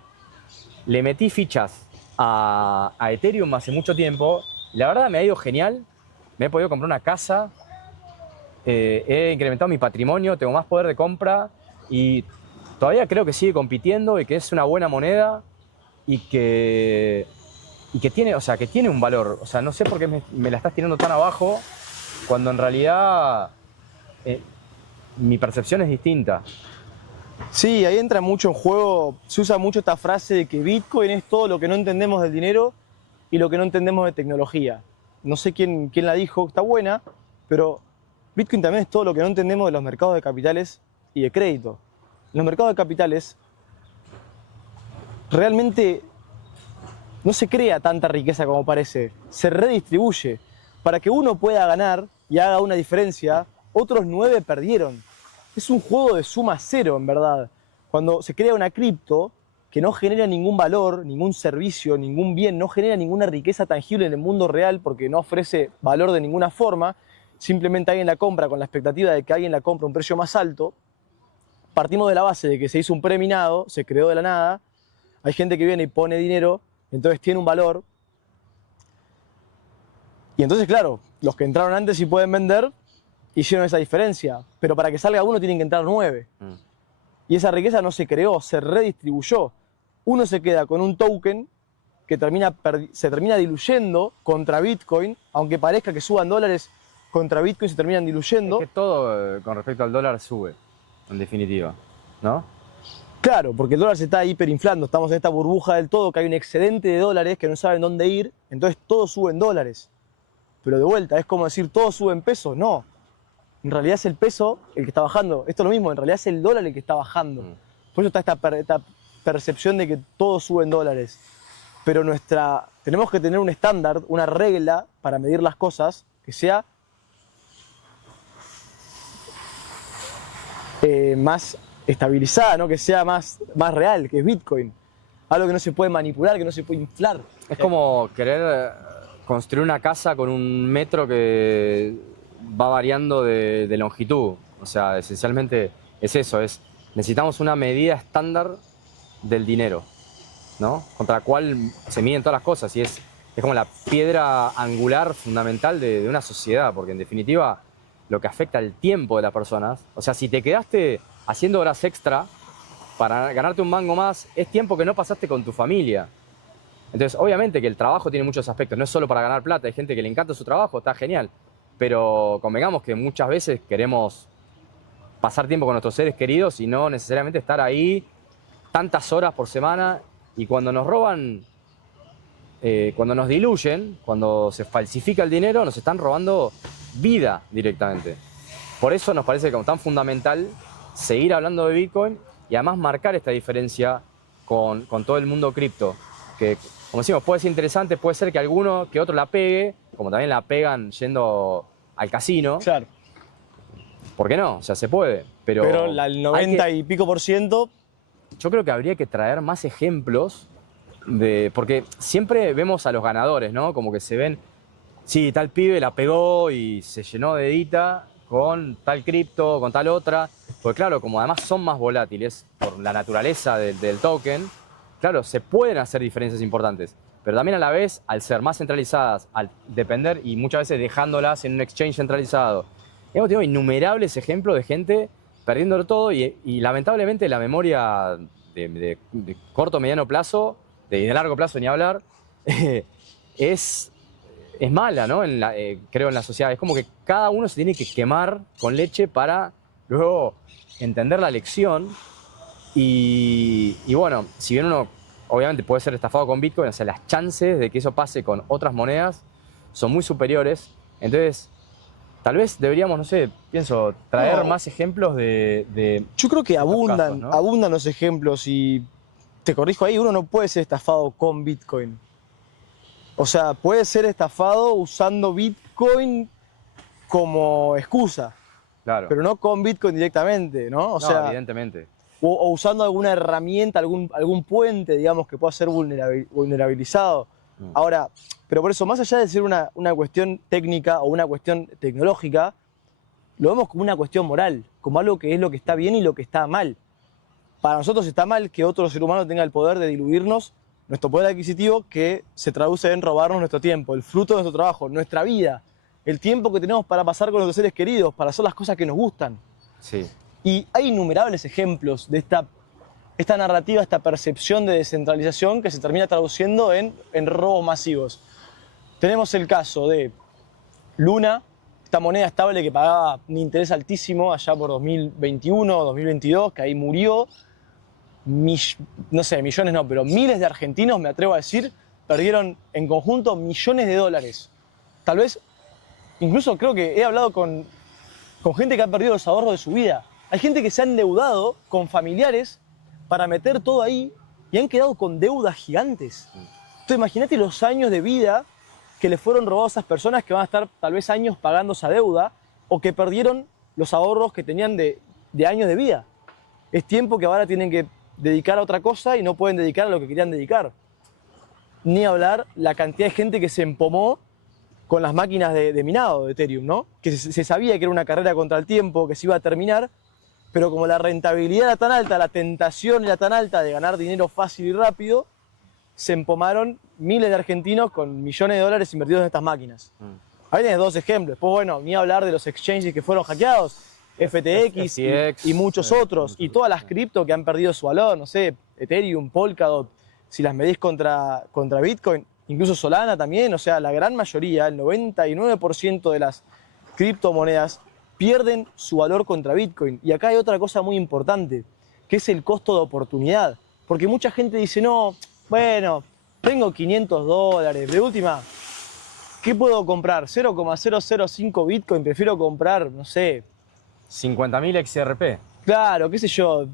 le metí fichas a Ethereum hace mucho tiempo. La verdad me ha ido genial. Me he podido comprar una casa, he incrementado mi patrimonio, tengo más poder de compra y todavía creo que sigue compitiendo y que es una buena moneda y que tiene, o sea, que tiene un valor. O sea, no sé por qué me la estás tirando tan abajo cuando en realidad mi percepción es distinta. Sí, ahí entra mucho en juego, se usa mucho esta frase de que Bitcoin es todo lo que no entendemos del dinero y lo que no entendemos de tecnología. No sé quién la dijo, está buena, pero Bitcoin también es todo lo que no entendemos de los mercados de capitales y de crédito. En los mercados de capitales realmente no se crea tanta riqueza como parece, se redistribuye. Para que uno pueda ganar y haga una diferencia, otros 9 perdieron. Es un juego de suma cero, en verdad. Cuando se crea una cripto que no genera ningún valor, ningún servicio, ningún bien, no genera ninguna riqueza tangible en el mundo real porque no ofrece valor de ninguna forma, simplemente alguien la compra con la expectativa de que alguien la compre a un precio más alto, partimos de la base de que se hizo un preminado, se creó de la nada, hay gente que viene y pone dinero, entonces tiene un valor, y entonces claro, los que entraron antes y pueden vender, hicieron esa diferencia, pero para que salga uno tienen que entrar 9. Y esa riqueza no se creó, se redistribuyó. Uno se queda con un token que se termina diluyendo contra Bitcoin, aunque parezca que suban dólares contra Bitcoin, se terminan diluyendo. Es que todo con respecto al dólar sube, en definitiva, ¿no? Claro, porque el dólar se está hiperinflando, estamos en esta burbuja del todo, que hay un excedente de dólares que no saben dónde ir, entonces todo sube en dólares. Pero de vuelta, es como decir todo sube en pesos, no. En realidad es el peso el que está bajando. Esto es lo mismo, en realidad es el dólar el que está bajando. Por eso está esta percepción de que todo sube en dólares, pero tenemos que tener un estándar, una regla para medir las cosas que sea más estabilizada, ¿no? Que sea más real, que es Bitcoin. Algo que no se puede manipular, que no se puede inflar. Es como querer construir una casa con un metro que va variando de longitud. O sea, esencialmente es eso, necesitamos una medida estándar del dinero, ¿no? Contra la cual se miden todas las cosas y es como la piedra angular fundamental de una sociedad, porque en definitiva lo que afecta el tiempo de las personas, o sea, si te quedaste haciendo horas extra para ganarte un mango más, es tiempo que no pasaste con tu familia. Entonces, obviamente que el trabajo tiene muchos aspectos, no es solo para ganar plata, hay gente que le encanta su trabajo, está genial, pero convengamos que muchas veces queremos pasar tiempo con nuestros seres queridos y no necesariamente estar ahí tantas horas por semana, y cuando nos roban, cuando nos diluyen, cuando se falsifica el dinero, nos están robando vida directamente. Por eso nos parece como tan fundamental seguir hablando de Bitcoin y además marcar esta diferencia con todo el mundo cripto, que como decimos, puede ser interesante, puede ser que alguno que otro la pegue, como también la pegan yendo al casino. Claro. ¿Por qué no? O sea, se puede. Pero el 90 y pico por ciento... Yo creo que habría que traer más ejemplos porque siempre vemos a los ganadores, ¿no? Como que se ven, sí, tal pibe la pegó y se llenó de guita con tal cripto, con tal otra. Porque claro, como además son más volátiles por la naturaleza del token, claro, se pueden hacer diferencias importantes. Pero también a la vez, al ser más centralizadas, al depender y muchas veces dejándolas en un exchange centralizado, hemos tenido innumerables ejemplos de gente perdiéndolo todo y lamentablemente la memoria de corto o mediano plazo, de largo plazo ni hablar, es mala, ¿no? Creo en la sociedad. Es como que cada uno se tiene que quemar con leche para luego entender la lección. Y bueno, si bien uno obviamente puede ser estafado con Bitcoin, o sea, las chances de que eso pase con otras monedas son muy superiores. Entonces, tal vez deberíamos, no sé, pienso, traer más ejemplos de Yo creo que abundan, casos, ¿no? abundan los ejemplos y te corrijo ahí, uno no puede ser estafado con Bitcoin. O sea, puede ser estafado usando Bitcoin como excusa, Claro. pero no con Bitcoin directamente, ¿no? O No, sea, evidentemente. o usando alguna herramienta, algún puente, digamos, que pueda ser vulnerabilizado. Ahora, pero por eso, más allá de ser una cuestión técnica o una cuestión tecnológica, lo vemos como una cuestión moral, como algo que es lo que está bien y lo que está mal. Para nosotros está mal que otro ser humano tenga el poder de diluirnos nuestro poder adquisitivo, que se traduce en robarnos nuestro tiempo, el fruto de nuestro trabajo, nuestra vida, el tiempo que tenemos para pasar con nuestros seres queridos, para hacer las cosas que nos gustan. Sí. Y hay innumerables ejemplos de esta narrativa, esta percepción de descentralización que se termina traduciendo en robos masivos. Tenemos el caso de Luna, esta moneda estable que pagaba un interés altísimo allá por 2021 o 2022, que ahí murió. No sé, millones no, pero miles de argentinos, me atrevo a decir, perdieron en conjunto millones de dólares. Tal vez, incluso creo que he hablado con gente que ha perdido los ahorros de su vida. Hay gente que se ha endeudado con familiares para meter todo ahí y han quedado con deudas gigantes. Entonces imagínate los años de vida que le fueron robados a esas personas que van a estar tal vez años pagando esa deuda o que perdieron los ahorros que tenían de años de vida. Es tiempo que ahora tienen que dedicar a otra cosa y no pueden dedicar a lo que querían dedicar. Ni hablar la cantidad de gente que se empomó con las máquinas de minado de Ethereum, ¿no? Que se sabía que era una carrera contra el tiempo, que se iba a terminar, pero como la rentabilidad era tan alta, la tentación era tan alta de ganar dinero fácil y rápido, se empomaron miles de argentinos con millones de dólares invertidos en estas máquinas. Ahí tenés dos ejemplos. Después, bueno, ni hablar de los exchanges que fueron hackeados, FTX y muchos otros, y todas las cripto que han perdido su valor, no sé, Ethereum, Polkadot, si las medís contra Bitcoin, incluso Solana también, o sea, la gran mayoría, el 99% de las criptomonedas pierden su valor contra Bitcoin. Y acá hay otra cosa muy importante, que es el costo de oportunidad. Porque mucha gente dice, no, bueno, tengo 500 dólares, de última, ¿qué puedo comprar? 0,005 Bitcoin, prefiero comprar, no sé, 50.000 XRP. claro, qué sé yo,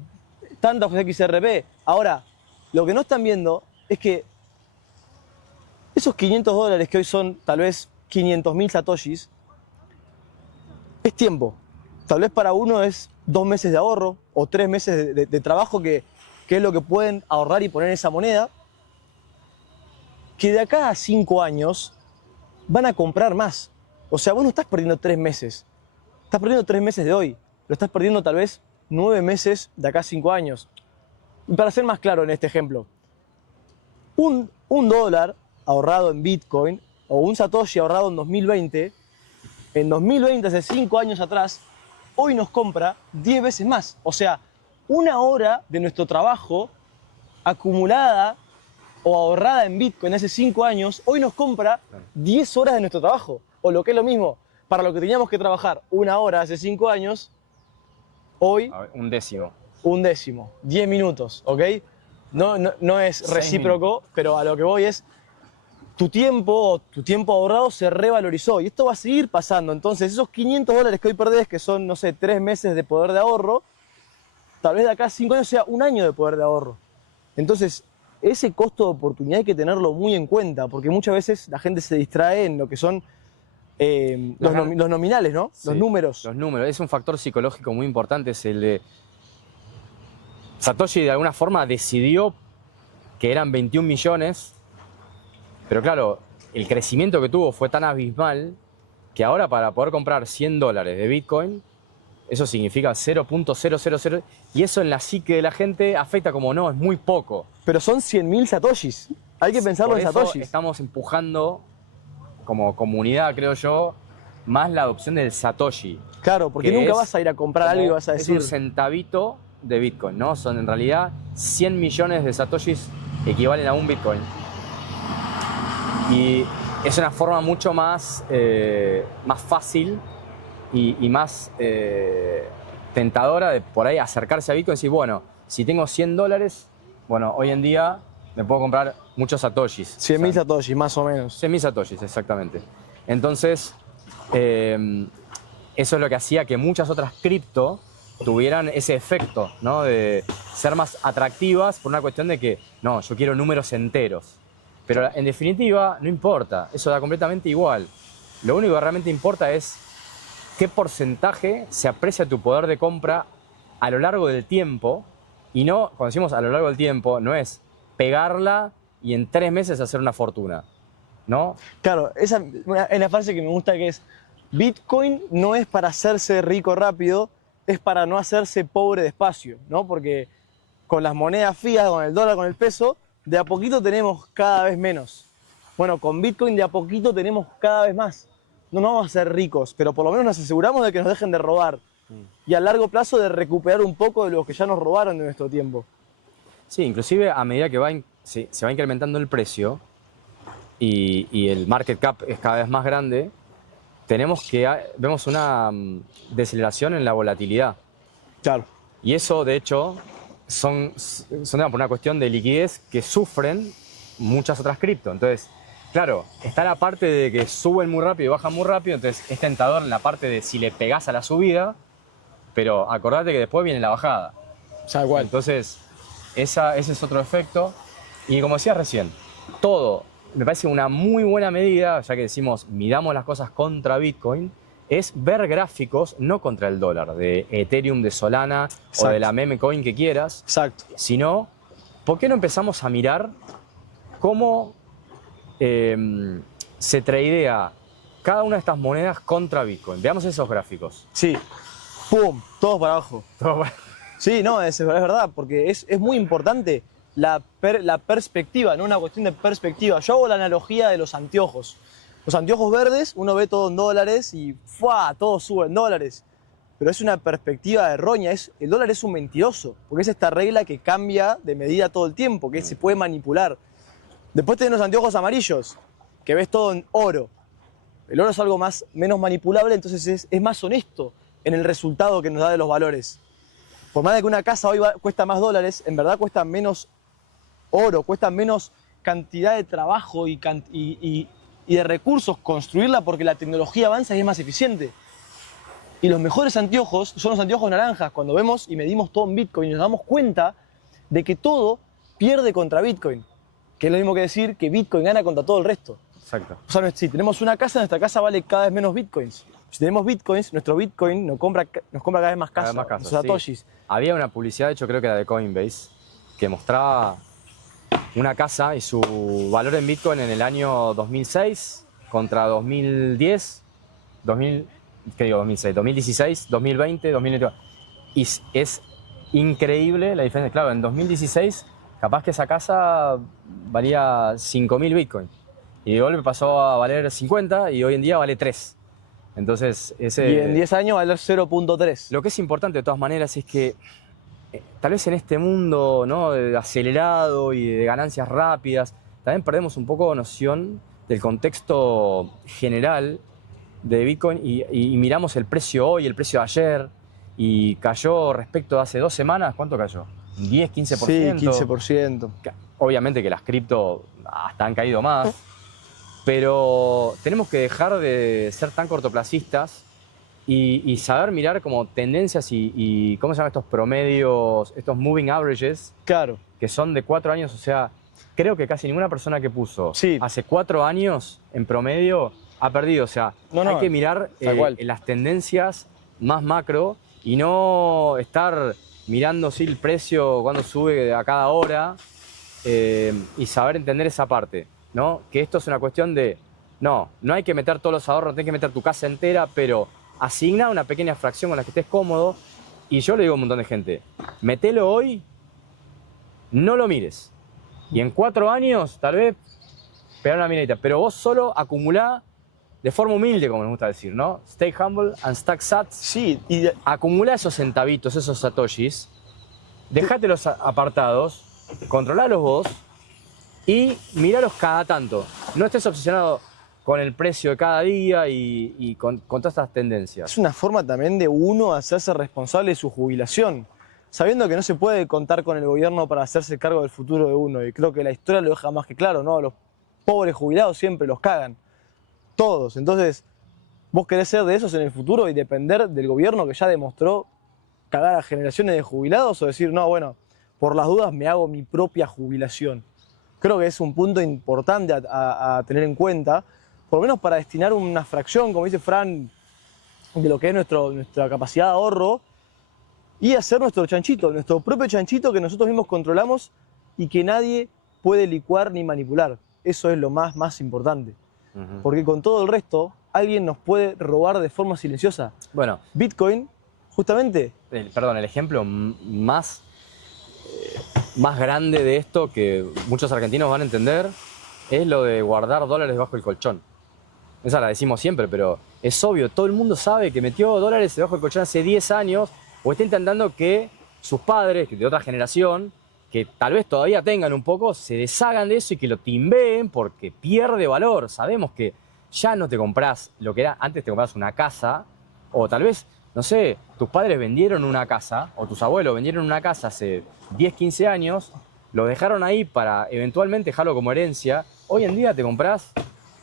tantos XRP. Ahora, lo que no están viendo es que esos $500 que hoy son tal vez 500.000 satoshis, es tiempo. Tal vez para uno es 2 meses de ahorro o 3 meses de trabajo que es lo que pueden ahorrar y poner en esa moneda, que de acá a 5 años van a comprar más. O sea, vos no estás perdiendo 3 meses, estás perdiendo 3 meses de hoy, pero estás perdiendo tal vez 9 meses de acá a 5 años. Y para ser más claro en este ejemplo, un dólar ahorrado en Bitcoin o un Satoshi ahorrado en 2020, hace 5 años atrás, hoy nos compra 10 veces más. O sea, una hora de nuestro trabajo acumulada o ahorrada en Bitcoin hace 5 años, hoy nos compra 10 horas de nuestro trabajo. O lo que es lo mismo, para lo que teníamos que trabajar 1 hora hace 5 años, hoy... A ver, un décimo. 10 minutos, ¿ok? No es recíproco, pero a lo que voy es, tu tiempo ahorrado se revalorizó y esto va a seguir pasando. Entonces, esos $500 que hoy perdés, que son, no sé, 3 meses de poder de ahorro, tal vez de acá a 5 años sea 1 año de poder de ahorro. Entonces, ese costo de oportunidad hay que tenerlo muy en cuenta, porque muchas veces la gente se distrae en lo que son los nominales, ¿no? Sí, los números. Los números. Es un factor psicológico muy importante, es el de... Satoshi de alguna forma decidió que eran 21 millones, pero claro, el crecimiento que tuvo fue tan abismal que ahora para poder comprar $100 de Bitcoin, eso significa 0.000, y eso en la psique de la gente afecta como no, es muy poco. Pero son 100.000 satoshis, hay que pensarlo en satoshis. Estamos empujando como comunidad, creo yo, más la adopción del Satoshi. Claro, porque nunca vas a ir a comprar algo y vas a decir... Es un centavito de Bitcoin, ¿no? Son en realidad 100 millones de Satoshis equivalen a un Bitcoin. Y es una forma mucho más fácil y más tentadora de por ahí acercarse a Bitcoin y decir, bueno, si tengo $100, bueno, hoy en día me puedo comprar muchos Satoshis. 100.000 satoshis, más o menos. 100.000 Satoshis, exactamente. Entonces, eso es lo que hacía que muchas otras cripto tuvieran ese efecto, ¿no? De ser más atractivas por una cuestión de que, no, yo quiero números enteros. Pero en definitiva, no importa, eso da completamente igual. Lo único que realmente importa es qué porcentaje se aprecia tu poder de compra a lo largo del tiempo. Y no, cuando decimos a lo largo del tiempo, no es pegarla y en 3 meses hacer una fortuna, ¿no? Claro, esa es la frase que me gusta, que es Bitcoin no es para hacerse rico rápido, es para no hacerse pobre despacio, ¿no? Porque con las monedas fías, con el dólar, con el peso, de a poquito tenemos cada vez menos. Bueno, con Bitcoin de a poquito tenemos cada vez más. No nos vamos a hacer ricos, pero por lo menos nos aseguramos de que nos dejen de robar. Y a largo plazo de recuperar un poco de lo que ya nos robaron de nuestro tiempo. Sí, inclusive a medida que se va incrementando el precio y el market cap es cada vez más grande, vemos una deceleración en la volatilidad. Claro. Y eso, de hecho, son por una cuestión de liquidez que sufren muchas otras cripto. Entonces, claro, está la parte de que suben muy rápido y bajan muy rápido, entonces es tentador en la parte de si le pegás a la subida, pero acordate que después viene la bajada. O sea, igual. Entonces, ese es otro efecto. Y como decías recién, todo, me parece una muy buena medida, ya que decimos, midamos las cosas contra Bitcoin, es ver gráficos, no contra el dólar, de Ethereum, de Solana, exacto, o de la meme coin que quieras, exacto, sino, ¿por qué no empezamos a mirar cómo se tradea cada una de estas monedas contra Bitcoin? Veamos esos gráficos. Sí, ¡pum! Todos para abajo. Sí, no, es verdad, porque es muy importante la perspectiva, no una cuestión de perspectiva. Yo hago la analogía de los anteojos. Los anteojos verdes, uno ve todo en dólares y ¡fua! Todo sube en dólares. Pero es una perspectiva errónea. El dólar es un mentiroso, porque es esta regla que cambia de medida todo el tiempo, que se puede manipular. Después tenés los anteojos amarillos, que ves todo en oro. El oro es algo menos manipulable, entonces es más honesto en el resultado que nos da de los valores. Por más de que una casa hoy cuesta más dólares, en verdad cuesta menos oro, cuesta menos cantidad de trabajo y de recursos construirla, porque la tecnología avanza y es más eficiente. Y los mejores anteojos son los anteojos naranjas, cuando vemos y medimos todo en Bitcoin y nos damos cuenta de que todo pierde contra Bitcoin, que es lo mismo que decir que Bitcoin gana contra todo el resto. Exacto. O sea, si tenemos una casa, nuestra casa vale cada vez menos Bitcoins. Si tenemos Bitcoins, nuestro Bitcoin nos compra cada vez más casas, Casas, satoshis. sí. Había una publicidad, de hecho creo que era de Coinbase, que mostraba una casa y su valor en Bitcoin en el año 2006 contra 2010, 2016, 2020, 2021. Y es increíble la diferencia. Claro, en 2016 capaz que esa casa valía 5.000 Bitcoin. Y de golpe pasó a valer 50 y hoy en día vale 3. Entonces, Y en 10 años vale 0.3. Lo que es importante de todas maneras es que tal vez en este mundo, ¿no?, acelerado y de ganancias rápidas, también perdemos un poco noción del contexto general de Bitcoin y miramos el precio hoy, el precio de ayer, y cayó respecto a hace 2 semanas, ¿cuánto cayó? 10, 15%. Sí, 15%. Obviamente que las cripto hasta han caído más, pero tenemos que dejar de ser tan cortoplacistas y saber mirar como tendencias y ¿cómo se llaman estos promedios, estos moving averages? Claro. Que son de 4 años, o sea, creo que casi ninguna persona que puso hace 4 años en promedio ha perdido, o sea, hay que mirar las tendencias más macro y no estar mirando el precio cuando sube a cada hora y saber entender esa parte, ¿no? Que esto es una cuestión de, no hay que meter todos los ahorros, no tienes que meter tu casa entera, pero asigna una pequeña fracción con la que estés cómodo. Y yo le digo a un montón de gente, metelo hoy, no lo mires. Y en 4 años, tal vez, pegar una miradita. Pero vos solo acumulá de forma humilde, como nos gusta decir, ¿no? Stay humble and stack sats. Sí. Acumulá esos centavitos, esos satoshis, dejátelos apartados, controlalos vos y miralos cada tanto. No estés obsesionado con el precio de cada día y con todas estas tendencias. Es una forma también de uno hacerse responsable de su jubilación, sabiendo que no se puede contar con el gobierno para hacerse cargo del futuro de uno. Y creo que la historia lo deja más que claro, ¿no? Los pobres jubilados siempre los cagan. Todos. Entonces, vos querés ser de esos en el futuro y depender del gobierno que ya demostró cagar a generaciones de jubilados, o decir, no, bueno, por las dudas me hago mi propia jubilación. Creo que es un punto importante a tener en cuenta, por lo menos para destinar una fracción, como dice Fran, de lo que es nuestra capacidad de ahorro y hacer nuestro chanchito, nuestro propio chanchito que nosotros mismos controlamos y que nadie puede licuar ni manipular. Eso es lo más importante. Porque con todo el resto, alguien nos puede robar de forma silenciosa. Bueno, Bitcoin, justamente. El ejemplo más grande de esto que muchos argentinos van a entender es lo de guardar dólares debajo del colchón. Esa la decimos siempre, pero es obvio, todo el mundo sabe que metió dólares debajo del colchón hace 10 años o está intentando que sus padres, de otra generación, que tal vez todavía tengan un poco, se deshagan de eso y que lo timbeen porque pierde valor. Sabemos que ya no te comprás lo que era, antes te comprabas una casa, o tal vez, no sé, tus padres vendieron una casa, o tus abuelos vendieron una casa hace 10, 15 años, lo dejaron ahí para eventualmente dejarlo como herencia. Hoy en día te comprás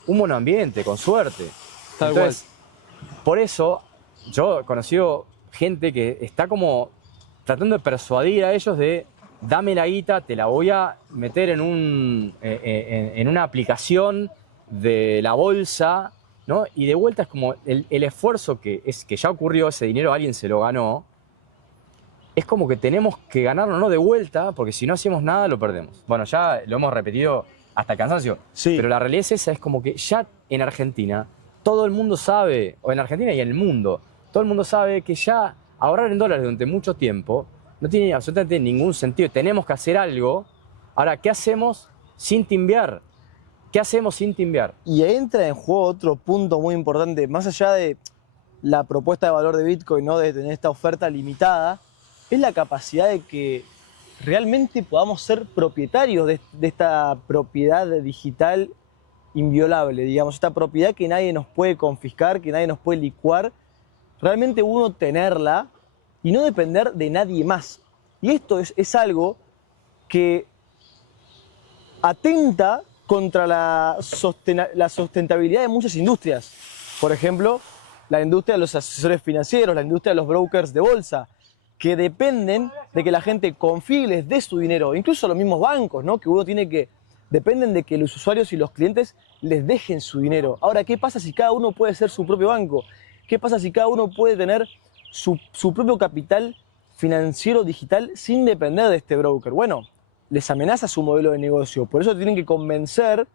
un monoambiente, con suerte. Entonces, por eso, yo he conocido gente que está como tratando de persuadir a ellos de dame la guita, te la voy a meter en una aplicación de la bolsa, ¿no? Y de vuelta es como el esfuerzo que ya ocurrió, ese dinero alguien se lo ganó, es como que tenemos que ganarlo, ¿no? De vuelta, porque si no hacemos nada lo perdemos. Bueno, ya lo hemos repetido hasta el cansancio, pero la realidad es esa, es como que ya en Argentina todo el mundo sabe, o en Argentina y en el mundo, todo el mundo sabe que ya ahorrar en dólares durante mucho tiempo no tiene absolutamente ningún sentido. Tenemos que hacer algo. Ahora, ¿qué hacemos sin timbiar? ¿Qué hacemos sin timbiar? Y entra en juego otro punto muy importante, más allá de la propuesta de valor de Bitcoin, ¿no? De tener esta oferta limitada, es la capacidad de que realmente podamos ser propietarios de esta propiedad digital inviolable, digamos, esta propiedad que nadie nos puede confiscar, que nadie nos puede licuar, realmente uno tenerla y no depender de nadie más. Y esto es algo que atenta contra la sustentabilidad de muchas industrias. Por ejemplo, la industria de los asesores financieros, la industria de los brokers de bolsa. que dependen de que la gente confíe y les dé su dinero. Incluso los mismos bancos, ¿no? Que uno tiene que, dependen de que los usuarios y los clientes les dejen su dinero. Ahora, ¿qué pasa si cada uno puede ser su propio banco? ¿Qué pasa si cada uno puede tener su propio capital financiero digital sin depender de este broker? Bueno, les amenaza su modelo de negocio. Por eso te tienen que convencer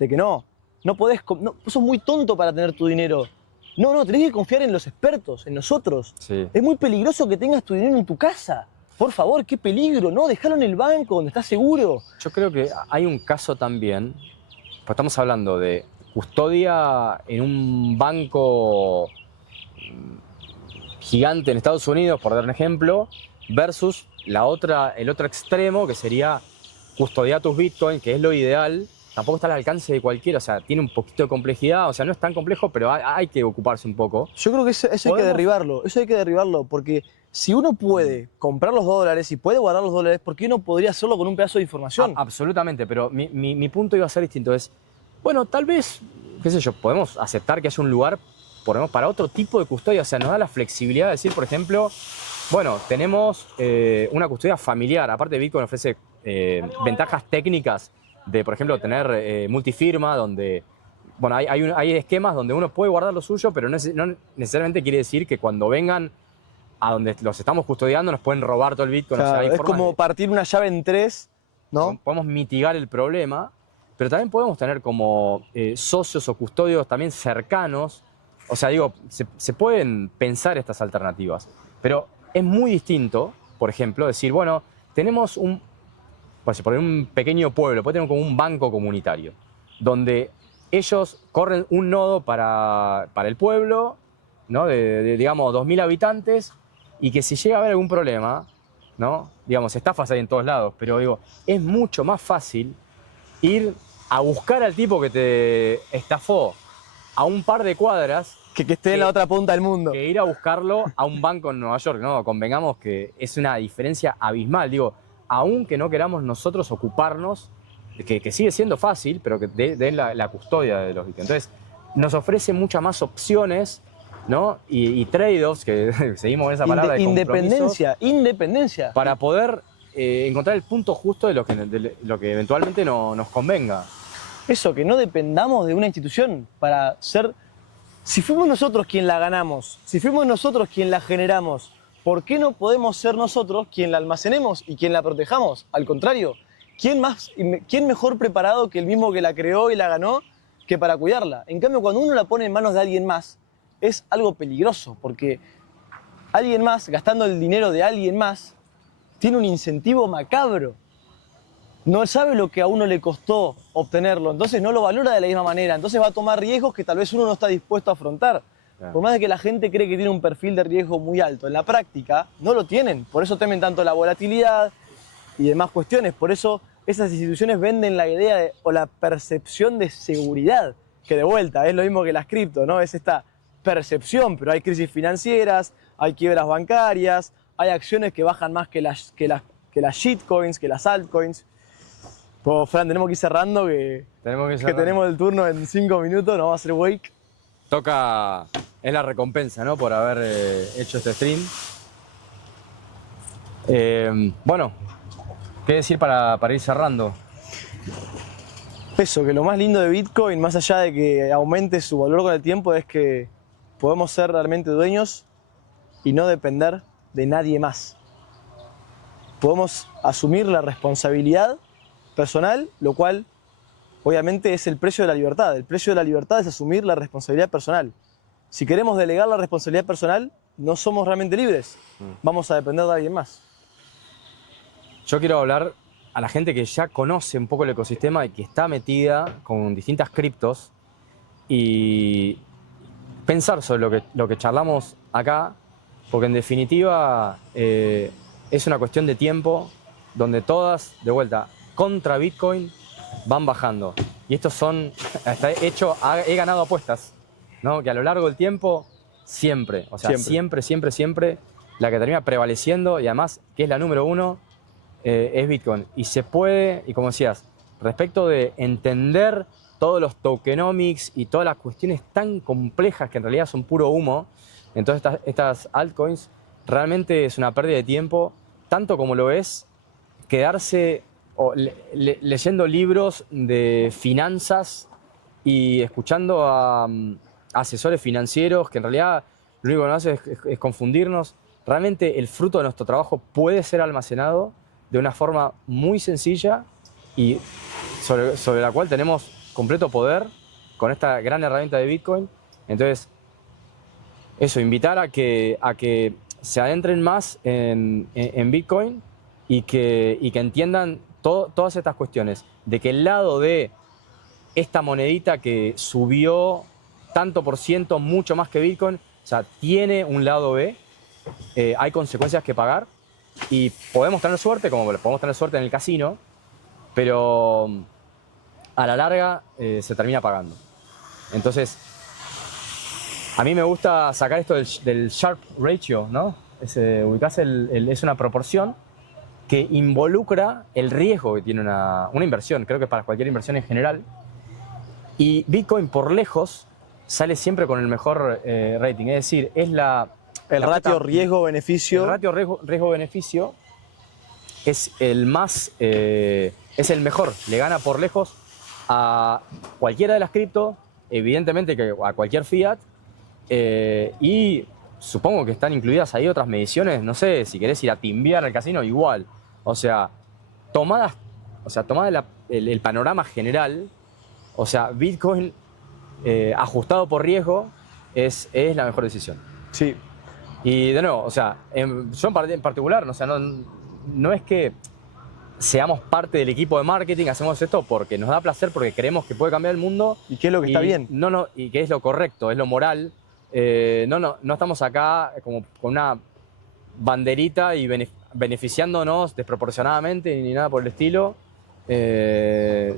de que no podés, no, sos muy tonto para tener tu dinero. No, tenés que confiar en los expertos, en nosotros. Sí. Es muy peligroso que tengas tu dinero en tu casa. Por favor, qué peligro, no, déjalo en el banco, donde estás seguro. Yo creo que hay un caso también, pues estamos hablando de custodia en un banco gigante en Estados Unidos, por dar un ejemplo, versus el otro extremo, que sería custodiar tus bitcoins, que es lo ideal. Tampoco está al alcance de cualquiera, o sea, tiene un poquito de complejidad, o sea, no es tan complejo, pero hay que ocuparse un poco. Yo creo que eso hay que derribarlo, porque si uno puede comprar los dólares y puede guardar los dólares, ¿por qué no podría hacerlo con un pedazo de información? Absolutamente, pero mi punto iba a ser distinto, es, bueno, tal vez, qué sé yo, podemos aceptar que haya un lugar, ponemos, para otro tipo de custodia, o sea, nos da la flexibilidad de decir, por ejemplo, bueno, tenemos una custodia familiar, aparte Bitcoin ofrece ventajas técnicas de, por ejemplo, tener multifirma, donde, bueno, hay esquemas donde uno puede guardar lo suyo, pero no necesariamente quiere decir que cuando vengan a donde los estamos custodiando nos pueden robar todo el Bitcoin. Claro, o sea, hay es como partir una llave en tres, ¿no? Podemos mitigar el problema, pero también podemos tener como socios o custodios también cercanos. O sea, digo, se pueden pensar estas alternativas, pero es muy distinto, por ejemplo, decir, bueno, tenemos por un pequeño pueblo, puede tener como un banco comunitario, donde ellos corren un nodo para el pueblo, ¿no? de digamos, 2.000 habitantes, y que si llega a haber algún problema, ¿no? Digamos, estafas hay en todos lados, pero digo, es mucho más fácil ir a buscar al tipo que te estafó a un par de cuadras Que esté en la otra punta del mundo. que ir a buscarlo a un banco en Nueva York, ¿no? Convengamos que es una diferencia abismal. Digo, aunque no queramos nosotros ocuparnos, que sigue siendo fácil, pero que den la custodia de los bitcoins. Entonces, nos ofrece muchas más opciones, ¿no? Y trade-offs, que seguimos con esa palabra de Independencia. Para poder encontrar el punto justo de lo que eventualmente nos convenga. Eso, que no dependamos de una institución para ser... Si fuimos nosotros quien la ganamos, si fuimos nosotros quien la generamos, ¿por qué no podemos ser nosotros quien la almacenemos y quien la protejamos? Al contrario, ¿quién mejor preparado que el mismo que la creó y la ganó que para cuidarla? En cambio, cuando uno la pone en manos de alguien más, es algo peligroso, porque alguien más, gastando el dinero de alguien más, tiene un incentivo macabro. No sabe lo que a uno le costó obtenerlo, entonces no lo valora de la misma manera, entonces va a tomar riesgos que tal vez uno no está dispuesto a afrontar. Claro. Por más de que la gente cree que tiene un perfil de riesgo muy alto, en la práctica no lo tienen, por eso temen tanto la volatilidad y demás cuestiones, por eso esas instituciones venden la idea o la percepción de seguridad, que de vuelta es lo mismo que las cripto, ¿no? Es esta percepción, pero hay crisis financieras, hay quiebras bancarias, hay acciones que bajan más que las shitcoins, que las altcoins. Pues, Fran, tenemos que ir cerrando, que tenemos el turno en 5 minutos, nos vamos a hacer wake. Es la recompensa, ¿no? Por haber hecho este stream. Bueno, ¿qué decir para ir cerrando? Eso, que lo más lindo de Bitcoin, más allá de que aumente su valor con el tiempo, es que podemos ser realmente dueños y no depender de nadie más. Podemos asumir la responsabilidad personal, lo cual obviamente es el precio de la libertad. El precio de la libertad es asumir la responsabilidad personal. Si queremos delegar la responsabilidad personal, no somos realmente libres. Vamos a depender de alguien más. Yo quiero hablar a la gente que ya conoce un poco el ecosistema y que está metida con distintas criptos y pensar sobre lo que charlamos acá, porque en definitiva es una cuestión de tiempo donde todas, de vuelta, contra Bitcoin van bajando. Y estos son, hasta he ganado apuestas, ¿no? Que a lo largo del tiempo, siempre, o sea, siempre, la que termina prevaleciendo y además que es la número uno, es Bitcoin. Y se puede, y como decías, respecto de entender todos los tokenomics y todas las cuestiones tan complejas que en realidad son puro humo, entonces estas altcoins, realmente es una pérdida de tiempo, tanto como lo es quedarse leyendo libros de finanzas y escuchando a asesores financieros que en realidad lo único que nos hace es confundirnos. Realmente el fruto de nuestro trabajo puede ser almacenado de una forma muy sencilla y sobre la cual tenemos completo poder con esta gran herramienta de Bitcoin. Entonces, eso, invitar a que se adentren más en Bitcoin y que entiendan todas estas cuestiones. De que el lado de esta monedita que subió tanto por ciento, mucho más que Bitcoin, o sea, tiene un lado B, hay consecuencias que pagar y podemos tener suerte, como podemos tener suerte en el casino, pero a la larga se termina pagando. Entonces, a mí me gusta sacar esto del Sharpe ratio, ¿no? Ubicás es una proporción que involucra el riesgo que tiene una inversión, creo que para cualquier inversión en general. Y Bitcoin por lejos sale siempre con el mejor rating, es decir, es el ratio riesgo-beneficio. El ratio riesgo-beneficio es el es el mejor, le gana por lejos a cualquiera de las cripto, evidentemente que a cualquier fiat, y supongo que están incluidas ahí otras mediciones, no sé, si querés ir a timbiar al casino, igual. O sea, tomada el panorama general, o sea, Bitcoin ajustado por riesgo es la mejor decisión. Sí. Y de nuevo, o sea, yo en particular, o sea, no es que seamos parte del equipo de marketing, hacemos esto porque nos da placer, porque creemos que puede cambiar el mundo. ¿Y qué es lo que está bien? Y que es lo correcto, es lo moral. No estamos acá como con una banderita y beneficiándonos desproporcionadamente ni nada por el estilo.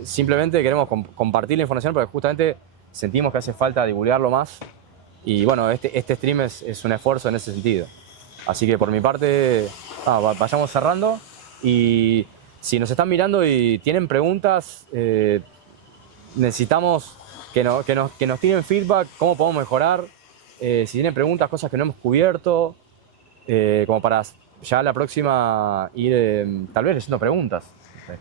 Simplemente queremos compartir la información porque justamente sentimos que hace falta divulgarlo más. Y bueno, este stream es un esfuerzo en ese sentido. Así que por mi parte, vayamos cerrando. Y si nos están mirando y tienen preguntas, necesitamos que nos tiren feedback, cómo podemos mejorar. Si tienen preguntas, cosas que no hemos cubierto, como para ya la próxima ir tal vez leyendo preguntas.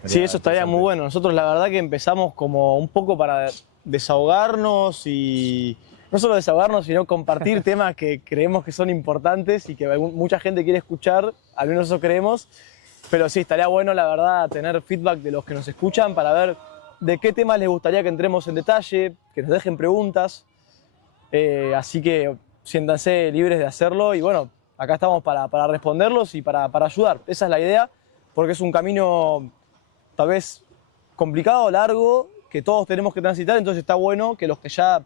Sí, eso estaría muy bueno. Nosotros la verdad que empezamos como un poco para desahogarnos y no solo desahogarnos, sino compartir temas que creemos que son importantes y que mucha gente quiere escuchar, al menos eso creemos. Pero sí, estaría bueno la verdad tener feedback de los que nos escuchan para ver de qué temas les gustaría que entremos en detalle, que nos dejen preguntas. Así que siéntanse libres de hacerlo y bueno, acá estamos para responderlos y para ayudar. Esa es la idea, porque es un camino tal vez complicado, largo, que todos tenemos que transitar, entonces está bueno que los que ya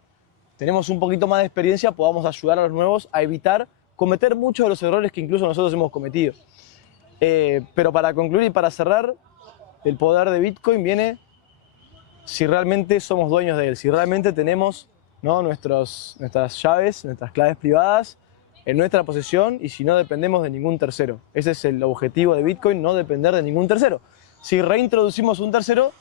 tenemos un poquito más de experiencia podamos ayudar a los nuevos a evitar cometer muchos de los errores que incluso nosotros hemos cometido. Pero para concluir y para cerrar, el poder de Bitcoin viene si realmente somos dueños de él, si realmente tenemos, ¿no?, nuestras llaves, nuestras claves privadas en nuestra posesión y si no dependemos de ningún tercero. Ese es el objetivo de Bitcoin, no depender de ningún tercero. Si reintroducimos un tercero,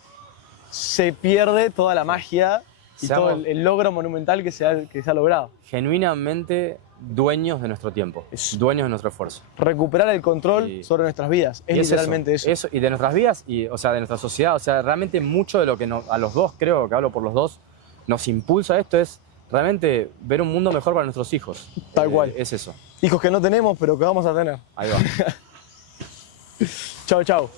se pierde toda la magia y todo el logro monumental que se ha logrado. Genuinamente dueños de nuestro tiempo, dueños de nuestro esfuerzo. Recuperar el control sobre nuestras vidas, es literalmente eso. Y de nuestras vidas, o sea, de nuestra sociedad, o sea, realmente mucho de lo que a los dos, creo que hablo por los dos, nos impulsa a esto es realmente ver un mundo mejor para nuestros hijos. Tal cual. Es eso. Hijos que no tenemos, pero que vamos a tener. Ahí va. Chau, chau.